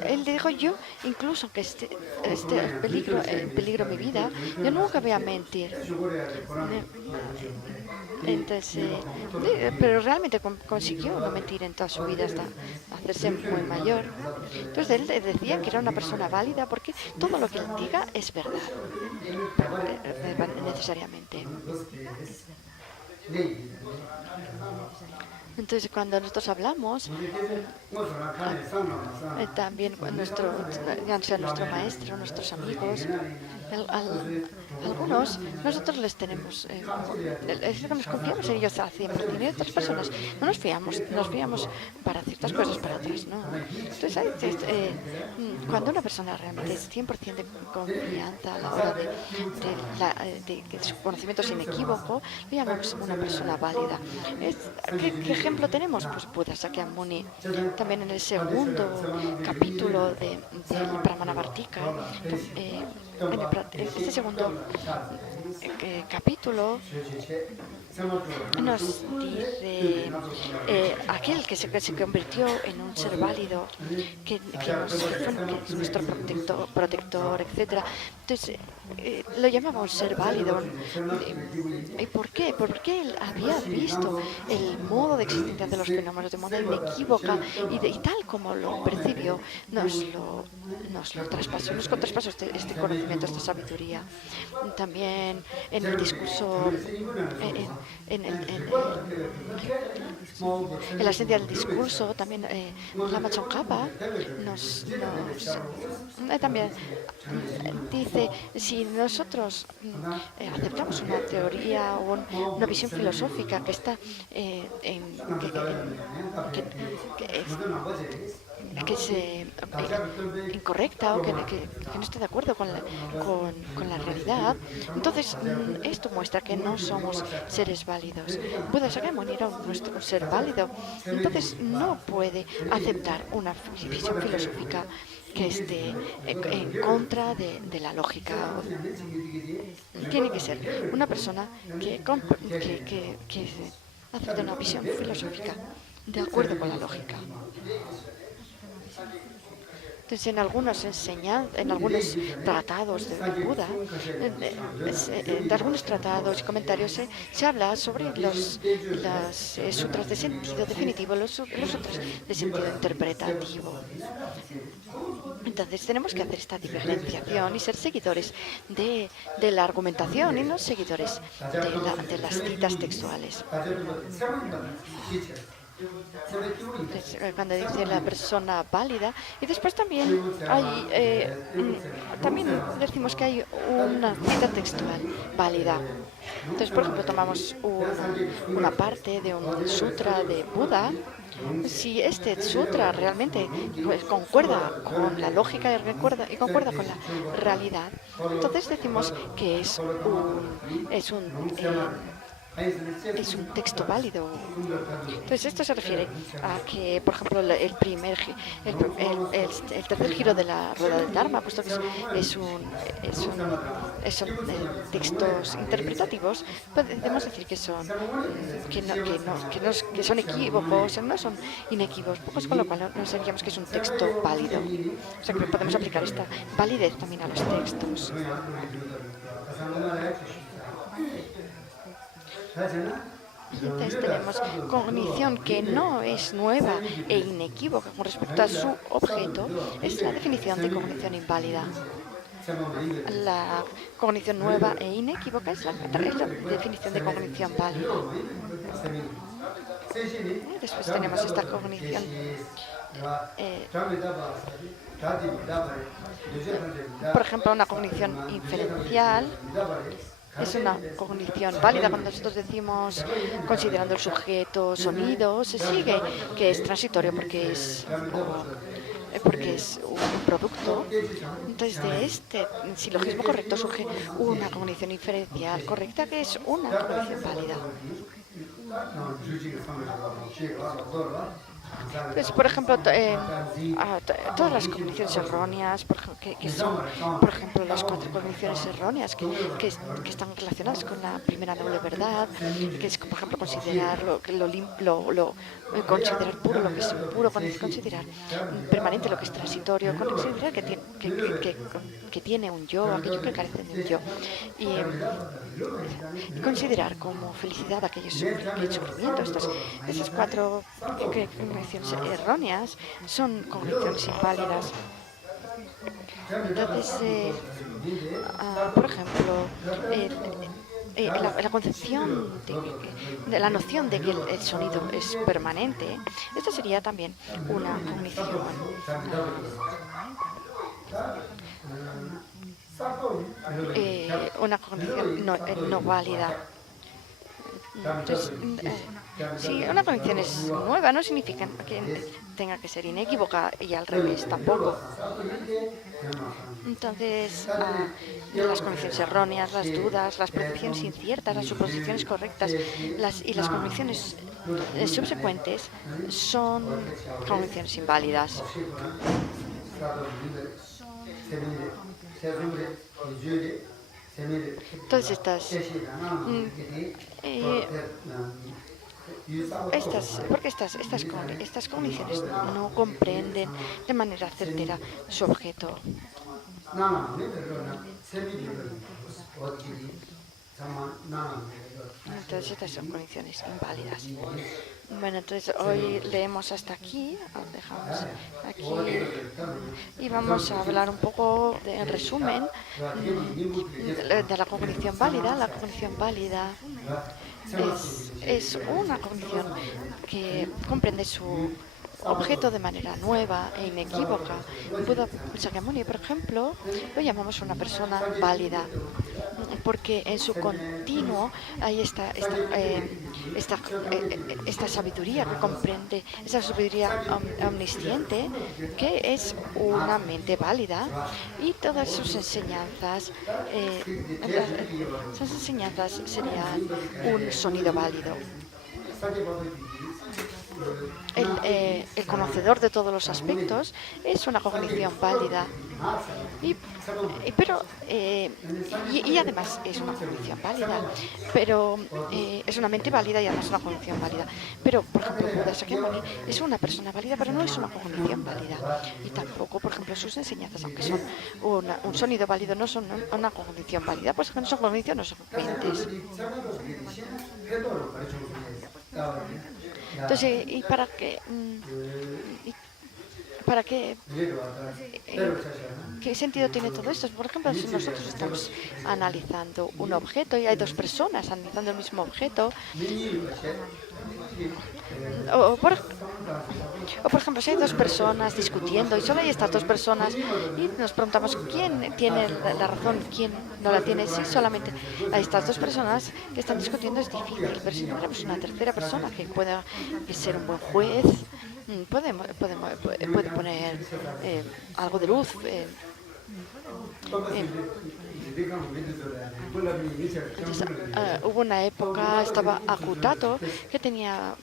él dijo, yo, incluso que esté en peligro mi vida, yo nunca voy a mentir. Entonces, pero realmente consiguió no mentir en toda su vida hasta hacerse muy mayor. Entonces él decía que era una persona válida porque todo lo que él diga es verdad, necesariamente. Entonces, cuando nosotros hablamos, también ya sea nuestro maestro, nuestros amigos, algunos, nosotros les tenemos, nos confiamos en ellos al 100%, y otras personas no nos fiamos para ciertas cosas, para otras no. Entonces, cuando una persona realmente es 100% de confianza a la hora de que su conocimiento es inequívoco, le llamamos una persona válida. ¿Qué ejemplo tenemos? Pues Buda Sakyamuni. También en el segundo capítulo del Pramanavartika, este segundo capítulo nos dice aquel que se convirtió en un ser válido, que es nuestro protector, etc. Entonces, lo llamaba un ser válido. ¿Y por qué? Porque él había visto el modo de existencia de los fenómenos de manera inequívoca y tal como lo percibió, nos lo traspasó, nos traspasó este conocimiento, esta sabiduría. También en el discurso, en la esencia del discurso, también Lama Tsongkhapa también dice, si nosotros aceptamos una teoría o una visión filosófica que está que es incorrecta o que no está de acuerdo con la realidad, entonces esto muestra que no somos seres válidos. Buda Shakyamuni era un ser válido, entonces no puede aceptar una visión filosófica que esté en contra de la lógica. Tiene que ser una persona que acepte una visión filosófica de acuerdo con la lógica. Entonces, en algunos tratados de Buda, de algunos tratados y comentarios, se habla sobre las sutras de sentido definitivo, los sutras de sentido interpretativo. Entonces tenemos que hacer esta diferenciación y ser seguidores de la argumentación y no seguidores de las citas textuales. Cuando dice la persona válida, y después también hay también decimos que hay una cita textual válida. Entonces, por ejemplo, tomamos una parte de un sutra de Buda. Si este sutra realmente pues, concuerda con la lógica y concuerda con la realidad, entonces decimos que es un texto válido. Entonces, esto se refiere a que, por ejemplo, el tercer giro de la rueda del Dharma, puesto que son textos interpretativos, podemos decir que son que son equívocos, no son inequívocos, con lo cual nos diríamos que es un texto válido. O sea, que podemos aplicar esta validez también a los textos. Entonces tenemos cognición que no es nueva e inequívoca con respecto a su objeto, es la definición de cognición inválida. La cognición nueva e inequívoca es la definición de cognición válida. Después tenemos esta cognición por ejemplo, una cognición inferencial es una cognición válida. Cuando nosotros decimos, considerando el sujeto sonido, se sigue que es transitorio porque es un producto. Entonces, de este silogismo correcto surge una cognición inferencial correcta que es una cognición válida. Pues, por ejemplo, todas las cogniciones erróneas, que son, por ejemplo, las 4 cogniciones erróneas que están relacionadas con la primera doble verdad, que es, por ejemplo, considerar considerar puro lo que es impuro, considerar permanente lo que es transitorio, considerar que tiene un yo, aquello que carece de un yo, y considerar como felicidad aquello que es sufrimiento. Esas 4 cogniciones erróneas son cogniciones inválidas. Entonces, por ejemplo, la concepción de la noción de que el sonido es permanente, esta sería también una cognición no válida. Entonces, si una cognición es nueva, no significa que tenga que ser inequívoca y al revés tampoco. Entonces, las cogniciones erróneas, las dudas, las percepciones inciertas, las suposiciones correctas y las cogniciones subsecuentes son cogniciones inválidas. Todas porque estas cogniciones no comprenden de manera certera su objeto. Entonces estas son cogniciones inválidas. Bueno, entonces hoy leemos hasta aquí, dejamos aquí y vamos a hablar un poco en resumen de la cognición válida. La cognición válida es una cognición que comprende su objeto de manera nueva e inequívoca. Buda Shakyamuni, por ejemplo, lo llamamos una persona válida, porque en su continuo hay esta sabiduría que comprende, esa sabiduría omnisciente, que es una mente válida, y todas sus enseñanzas, serían un sonido válido. El conocedor de todos los aspectos es una cognición válida, y además es una cognición válida, pero es una mente válida y además una cognición válida. Pero, por ejemplo, Buda Shakyamuni es una persona válida, pero no es una cognición válida. Y tampoco, por ejemplo, sus enseñanzas, aunque son un sonido válido, no son una cognición válida, pues no son cogniciones, no son mentes. Entonces, ¿para qué? ¿Qué sentido tiene todo esto? Por ejemplo, si nosotros estamos analizando un objeto y hay dos personas analizando el mismo objeto, o por, o por ejemplo, si hay dos personas discutiendo y solo hay estas dos personas y nos preguntamos quién tiene la razón, quién no la tiene, si solamente hay estas dos personas que están discutiendo es difícil, pero si tenemos una tercera persona que pueda ser un buen juez, puede poner algo de luz. Entonces, hubo una época, estaba Akutato, que tenía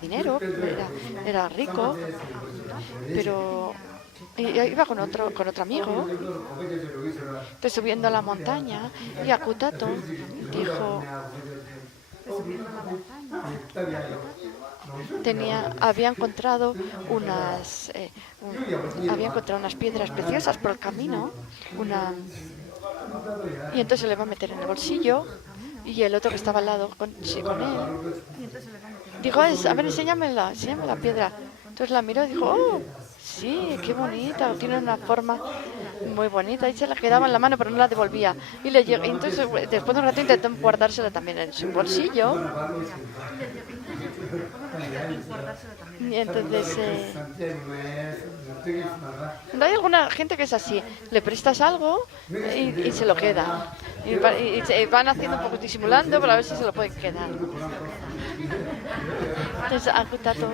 dinero, era rico, pero iba con otro amigo, entonces subiendo a la montaña, y Akutato dijo, había encontrado unas piedras preciosas por el camino, y entonces se le va a meter en el bolsillo, y el otro que estaba al lado con él dijo, a ver, enséñame la piedra. Entonces la miró y dijo, oh, sí, qué bonita, tiene una forma muy bonita, y se la quedaba en la mano pero no la devolvía, y entonces después de un rato intentó guardársela también en su bolsillo, y entonces hay alguna gente que es así, le prestas algo y se lo queda, y se van haciendo un poco disimulando para ver si se lo pueden quedar. Entonces Akutato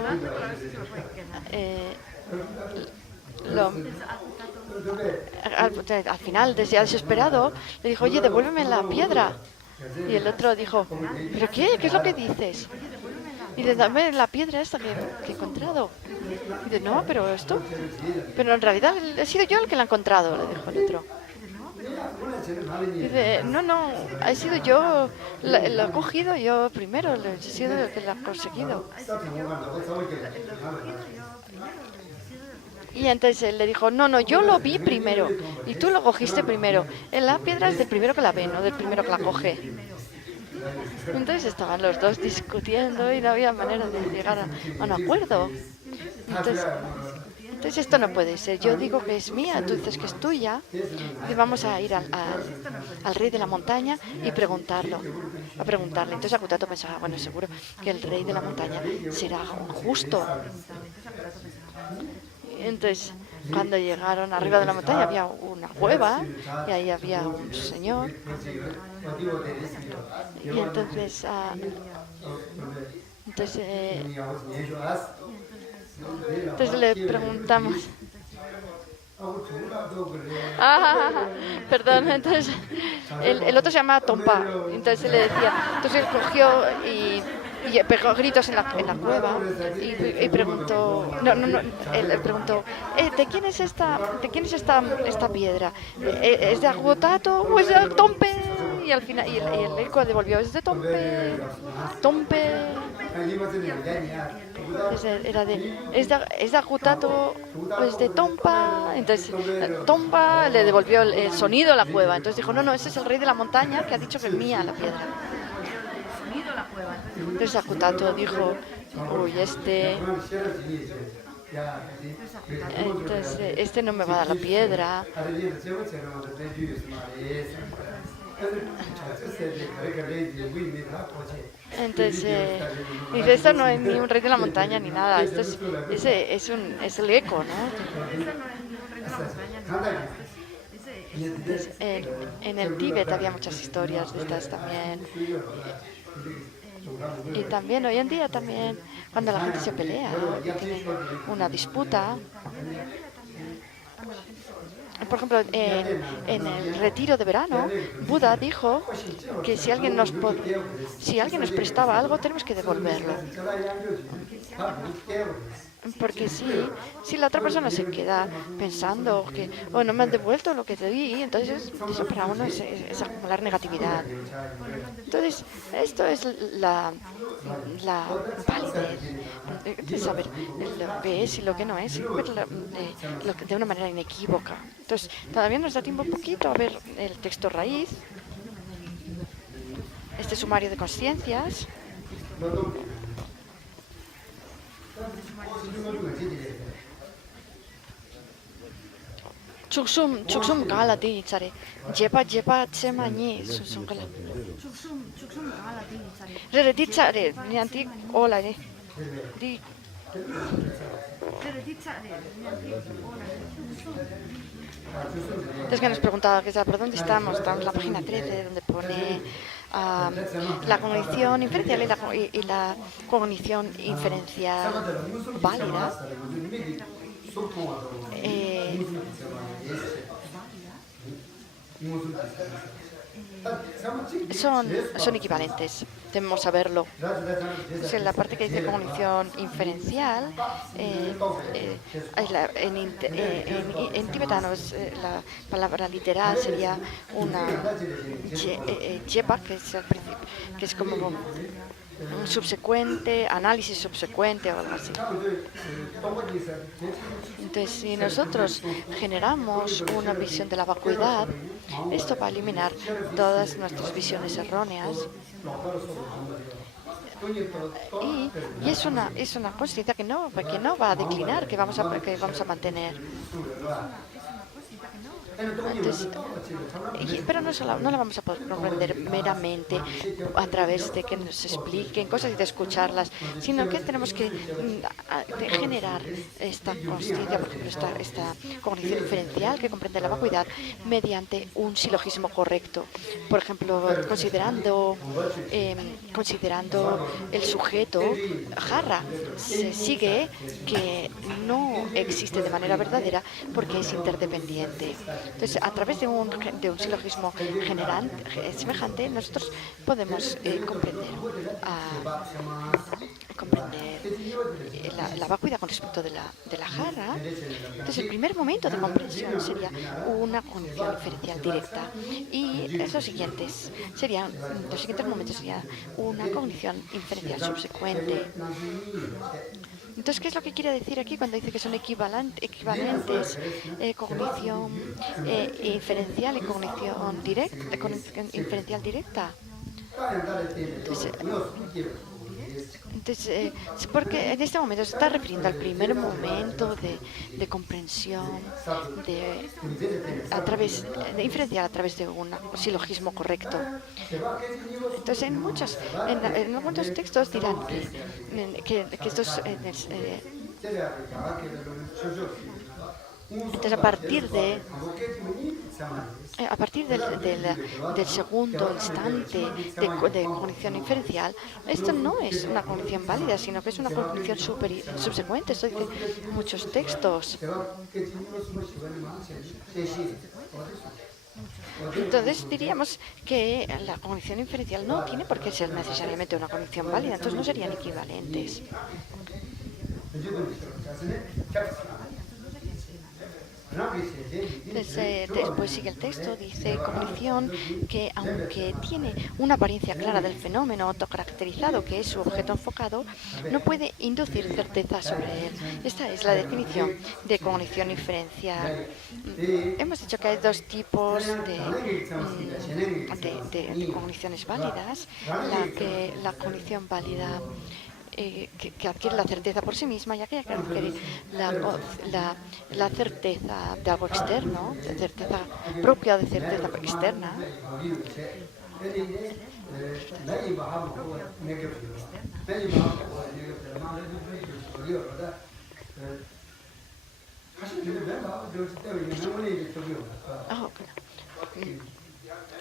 al final, desesperado, le dijo, oye, devuélveme la piedra. Y el otro dijo, ¿pero qué? ¿Qué es lo que dices? Y dice, dame la piedra esta que he encontrado. Y dice, no, pero esto. Pero en realidad he sido yo el que la he encontrado, le dijo el otro. Y dice, no, he sido yo, lo he cogido yo primero, he sido el que la ha conseguido. Y entonces él le dijo, no, yo lo vi primero y tú lo cogiste primero. La piedra es del primero que la ve, no del primero que la coge. Entonces estaban los dos discutiendo y no había manera de llegar a un acuerdo. Entonces esto no puede ser. Yo digo que es mía, tú dices que es tuya. Y vamos a ir al rey de la montaña y preguntarle. Entonces Akutato pensaba, bueno, seguro que el rey de la montaña será justo. Entonces, cuando llegaron arriba de la montaña había una cueva y ahí había un señor. Y entonces, entonces le preguntamos. Perdón, entonces el otro se llama Tompa. Entonces le decía, entonces él cogió y pegó gritos en la cueva y preguntó, él preguntó, ¿de quién es esta piedra? ¿Es de Akutato o es de Tompe? Y al final el eco devolvió, es de Tompe. Entonces es de Akutato o es de Tompa. Entonces Tompa le devolvió el sonido a la cueva. Entonces dijo, no, ese es el rey de la montaña que ha dicho que es mía la piedra. Entonces Akutato dijo, uy, este no me va a dar la piedra. Entonces dice, esto no es ni un rey de la montaña ni nada, esto es el eco, ¿no? Entonces, en el Tíbet había muchas historias de estas también. Y también hoy en día también, cuando la gente se pelea y tiene una disputa, por ejemplo, en el retiro de verano, Buda dijo que si alguien nos prestaba algo, tenemos que devolverlo. Porque si la otra persona se queda pensando que no me han devuelto lo que te di, entonces eso para uno es acumular negatividad. Entonces, esto es la validez de saber lo que es y lo que no es, de una manera inequívoca. Entonces, todavía nos da tiempo un poquito a ver el texto raíz, este sumario de conciencias. Chuksum gala di tsari. Jepa tsema ni susum gala. Re di tsari nianti ola ni. Di entonces que nos preguntaba que por dónde estamos. Estamos en la página 13 donde pone la cognición inferencial y la cognición inferencial válida. Son equivalentes, debemos saberlo. Entonces, la parte que dice cognición inferencial, en tibetano la palabra literal sería una jepa, que es como un subsecuente, análisis subsecuente o algo así. Entonces, si nosotros generamos una visión de la vacuidad, esto va a eliminar todas nuestras visiones erróneas. Y es una conciencia que no va a declinar, que vamos a mantener. Entonces, pero no la vamos a poder comprender meramente a través de que nos expliquen cosas y de escucharlas, sino que tenemos que generar esta conciencia, por ejemplo, esta cognición diferencial que comprende la vacuidad mediante un silogismo correcto. Por ejemplo, considerando el sujeto jarra, se sigue que no existe de manera verdadera porque es interdependiente. Entonces, a través de un silogismo semejante, nosotros podemos comprender la vacuidad con respecto de la jarra. Entonces, el primer momento de comprensión sería una cognición inferencial directa. Y los siguientes momentos serían una cognición inferencial subsecuente. Entonces, ¿qué es lo que quiere decir aquí cuando dice que son equivalentes cognición inferencial y cognición inferencial directa? Entonces, porque en este momento se está refiriendo al primer momento de comprensión inferencial a través de un silogismo correcto. Entonces, en algunos textos dirán que estos entonces, a partir del segundo instante de cognición inferencial, esto no es una cognición válida, sino que es una cognición subsecuente. Esto dice muchos textos. Entonces diríamos que la cognición inferencial no tiene por qué ser necesariamente una cognición válida, entonces no serían equivalentes. Después sigue el texto, dice cognición que aunque tiene una apariencia clara del fenómeno autocaracterizado que es su objeto enfocado, no puede inducir certeza sobre él. Esta es la definición de cognición inferencial. Hemos dicho que hay dos tipos de cogniciones válidas. La cognición válida que adquiere la certeza por sí misma, y aquella que adquiere la certeza de algo externo, de certeza propia o de certeza externa.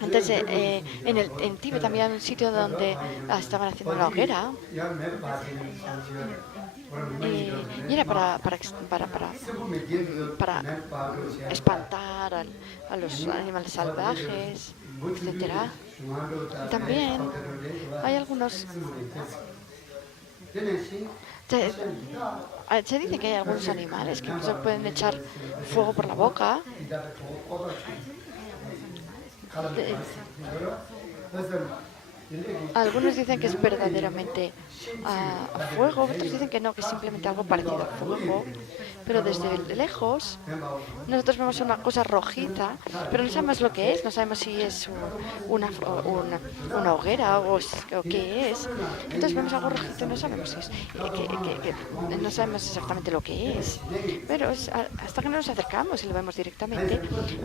Entonces, en Tíbet también hay un sitio donde estaban haciendo una hoguera y era para espantar a los animales salvajes, etcétera. También hay algunos... Se dice que hay algunos animales que se pueden echar fuego por la boca Algunos dicen que es verdaderamente fuego, otros dicen que no, que es simplemente algo parecido al fuego, pero desde lejos nosotros vemos una cosa rojiza, pero no sabemos lo que es, no sabemos si es una hoguera o qué es. Entonces vemos algo rojizo y no sabemos si es, no sabemos exactamente lo que es, pero hasta que no nos acercamos y lo vemos directamente,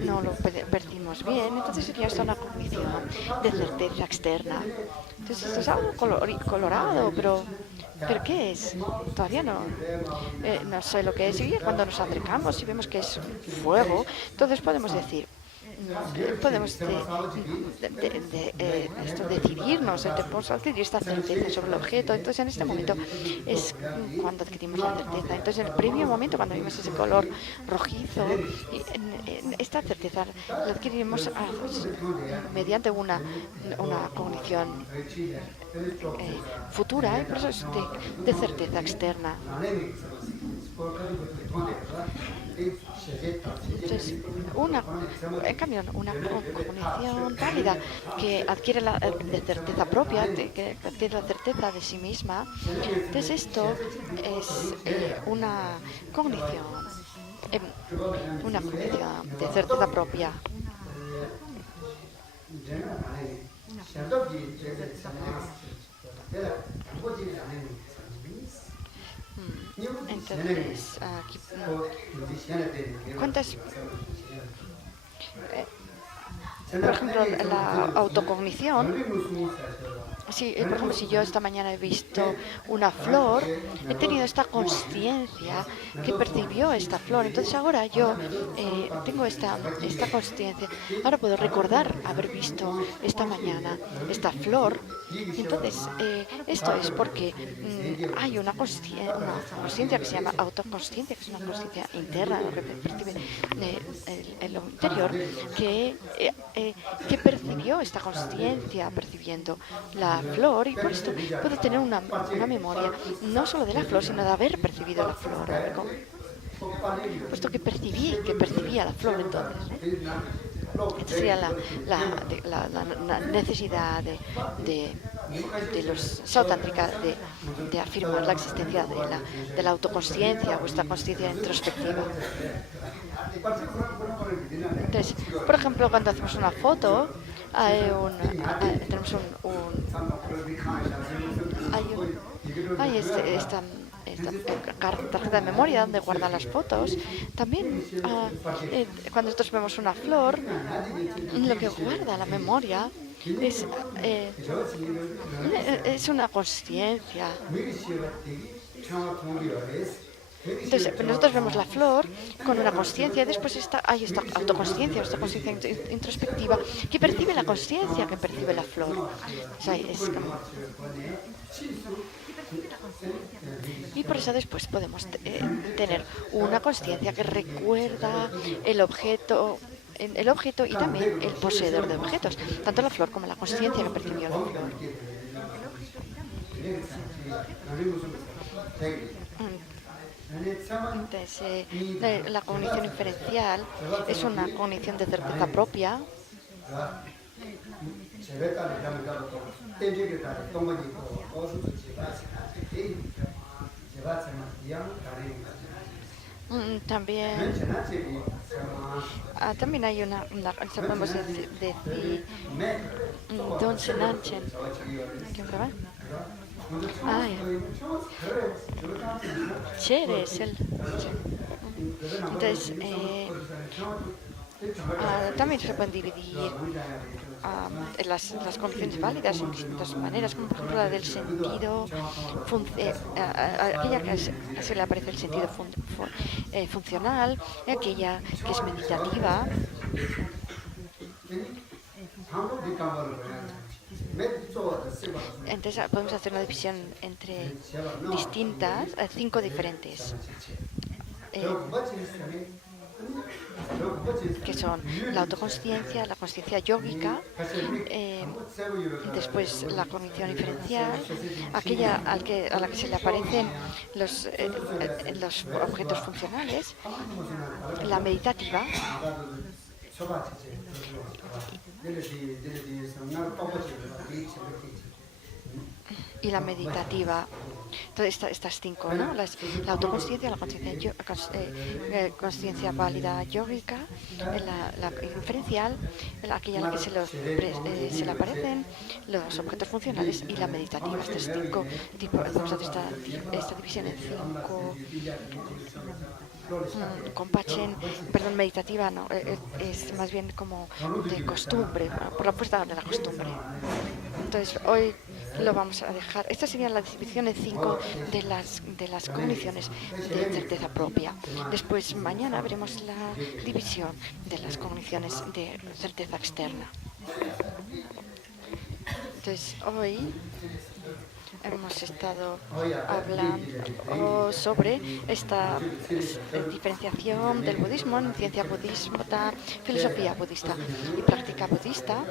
no lo percibimos bien. Entonces sería esto una cognición de certeza externa. Entonces esto es algo colorado, pero ¿qué es? Todavía no sé lo que es. Y cuando nos acercamos y vemos que es fuego, entonces podemos decir, podemos decidirnos, podemos adquirir esta certeza sobre el objeto. Entonces en este momento es cuando adquirimos la certeza. Entonces en el previo momento, cuando vimos ese color rojizo, esta certeza la adquirimos mediante una cognición futura, y por eso es de certeza externa. Entonces, en cambio, una cognición válida que adquiere de certeza propia, que adquiere la certeza de sí misma, entonces esto es eh, una cognición de certeza propia. Entonces, aquí, ¿cuántas? Por ejemplo, la autocognición. Sí, por ejemplo, si yo esta mañana he visto una flor, he tenido esta consciencia que percibió esta flor. Entonces ahora yo tengo esta consciencia. Ahora puedo recordar haber visto esta mañana esta flor. Entonces, esto es porque hay una consciencia que se llama autoconsciencia, que es una consciencia interna, lo que percibe en lo interior, que percibió esta consciencia percibiendo la flor, y por esto puedo tener una memoria no solo de la flor, sino de haber percibido la flor, puesto que percibía la flor. Entonces, esta sería la necesidad de los Sautántrica de afirmar la existencia de la autoconsciencia o esta consciencia introspectiva. Entonces, por ejemplo, cuando hacemos una foto, tenemos esta tarjeta de memoria donde guardan las fotos. También cuando nosotros vemos una flor, lo que guarda la memoria es una consciencia. Entonces, nosotros vemos la flor con una consciencia, y después hay esta autoconsciencia, esta consciencia introspectiva que percibe la consciencia que percibe la flor. O sea, y por eso después podemos tener una consciencia que recuerda el objeto y también el poseedor de objetos, tanto la flor como la consciencia que percibió la flor. Entonces, la cognición inferencial es una cognición de certeza propia. También hay podemos decir, Don Senanchen. ¿Quién graba? Chévere es él. Entonces, también se pueden dividir las condiciones válidas en distintas maneras, como por ejemplo la del sentido, aquella que se le aparece el sentido funcional, y aquella que es meditativa. Entonces podemos hacer una división entre distintas, 5 diferentes, que son la autoconsciencia, la consciencia yógica, después la cognición inferencial, aquella a la que se le aparecen los objetos funcionales, la meditativa, y la meditativa. Entonces, estas cinco, ¿no? La autoconsciencia, la consciencia válida yógica, la inferencial, aquella a la que se le aparecen los objetos funcionales, y la meditativa. Estas cinco tipos, vamos a hacer esta división en cinco. Compachen, perdón, meditativa no, es más bien como de costumbre, por la puesta de la costumbre. Entonces, hoy lo vamos a dejar. Esta sería la distribución en cinco de las cogniciones de certeza propia. Después, mañana veremos la división de las cogniciones de certeza externa. Entonces, hoy hemos estado hablando sobre esta diferenciación del budismo en ciencia budista, filosofía budista y práctica budista,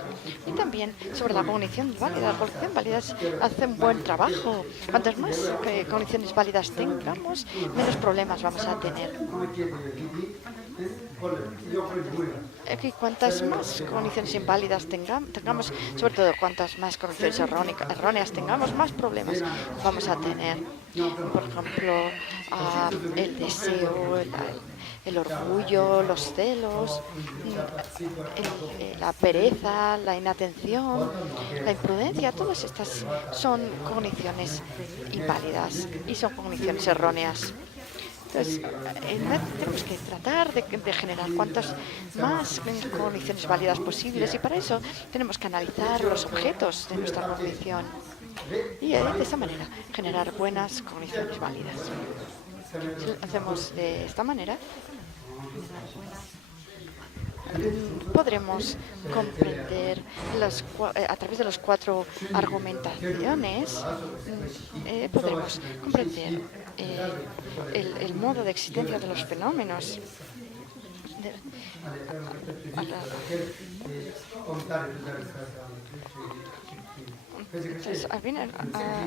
y también sobre la cognición válida. La cognición válida hace un buen trabajo. Cuantas más cogniciones válidas tengamos, menos problemas vamos a tener. Cuantas más cogniciones inválidas tengamos, sobre todo cuantas más cogniciones erróneas tengamos, más problemas vamos a tener. Por ejemplo, el deseo, el orgullo, los celos, la pereza, la inatención, la imprudencia, todas estas son cogniciones inválidas y son cogniciones erróneas. Entonces, tenemos que tratar de generar cuantas más cogniciones válidas posibles, y para eso tenemos que analizar los objetos de nuestra cognición y de esa manera generar buenas cogniciones válidas. Si lo hacemos de esta manera, podremos comprender a través de las cuatro argumentaciones, podremos comprender el modo de existencia de los fenómenos. Entonces,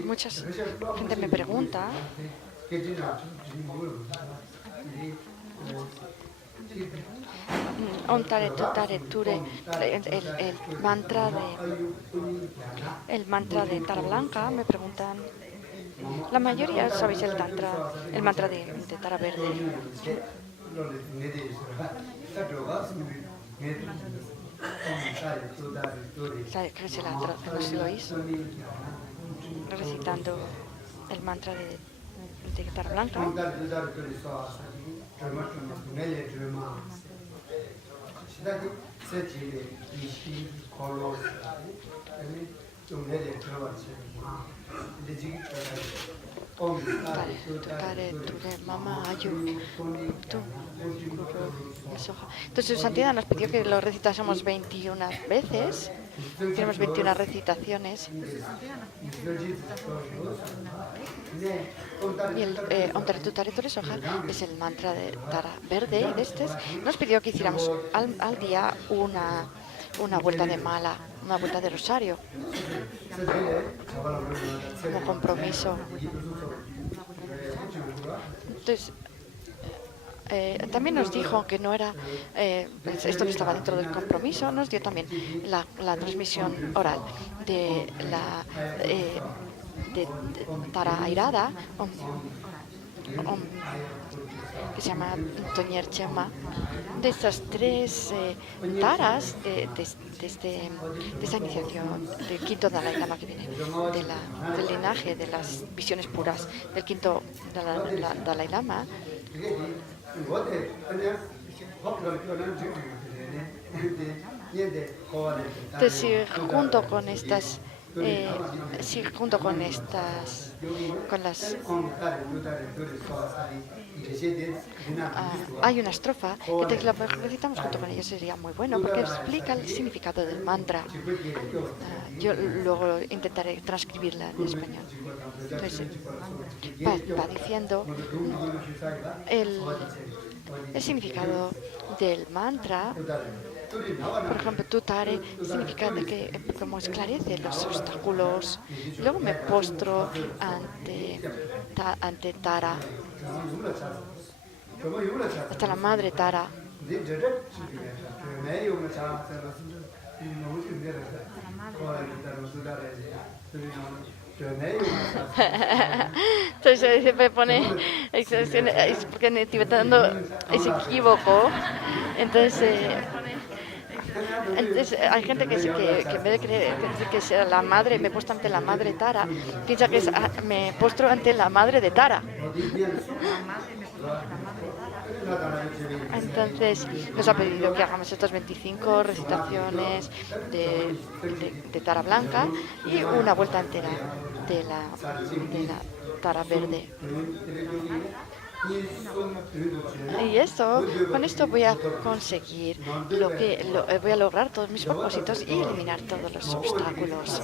mucha gente me pregunta el mantra de Tara Blanca, me preguntan. La mayoría sabéis el mantra de Tara Verde. Que se la traduce, no sé si lo oís, recitando el mantra de Tara Blanca. Entonces, su santidad nos pidió que lo recitásemos 21 veces. Tenemos 21 recitaciones. Y el Ontaretutare Soja es el mantra de Tara Verde, y de nos pidió que hiciéramos al día una vuelta de mala, una vuelta de rosario, como compromiso. Entonces, también nos dijo que no era, esto no estaba dentro del compromiso, nos dio también la transmisión oral de Tara Airada, que se llama Toñer Chema, de estas tres taras de esta iniciación del quinto Dalai Lama, que viene del linaje de las visiones puras del quinto Dalai Lama. Entonces, junto con las hay una estrofa que la recitamos junto con ella, sería muy bueno porque explica el significado del mantra. Yo luego intentaré transcribirla en español. Entonces, va diciendo el significado del mantra. Por ejemplo, tutare significa que como esclarece los obstáculos. Luego me postro ante Tara, hasta la madre Tara. Entonces siempre pone es porque en el tibetano es equívoco. Entonces, hay gente que en vez de creer que es la madre, me he puesto ante la madre Tara, piensa que es, me postro ante la madre de Tara. Entonces nos ha pedido que hagamos estas 25 recitaciones de Tara Blanca y una vuelta entera de la Tara Verde. Y con esto voy a conseguir voy a lograr todos mis propósitos y eliminar todos los obstáculos.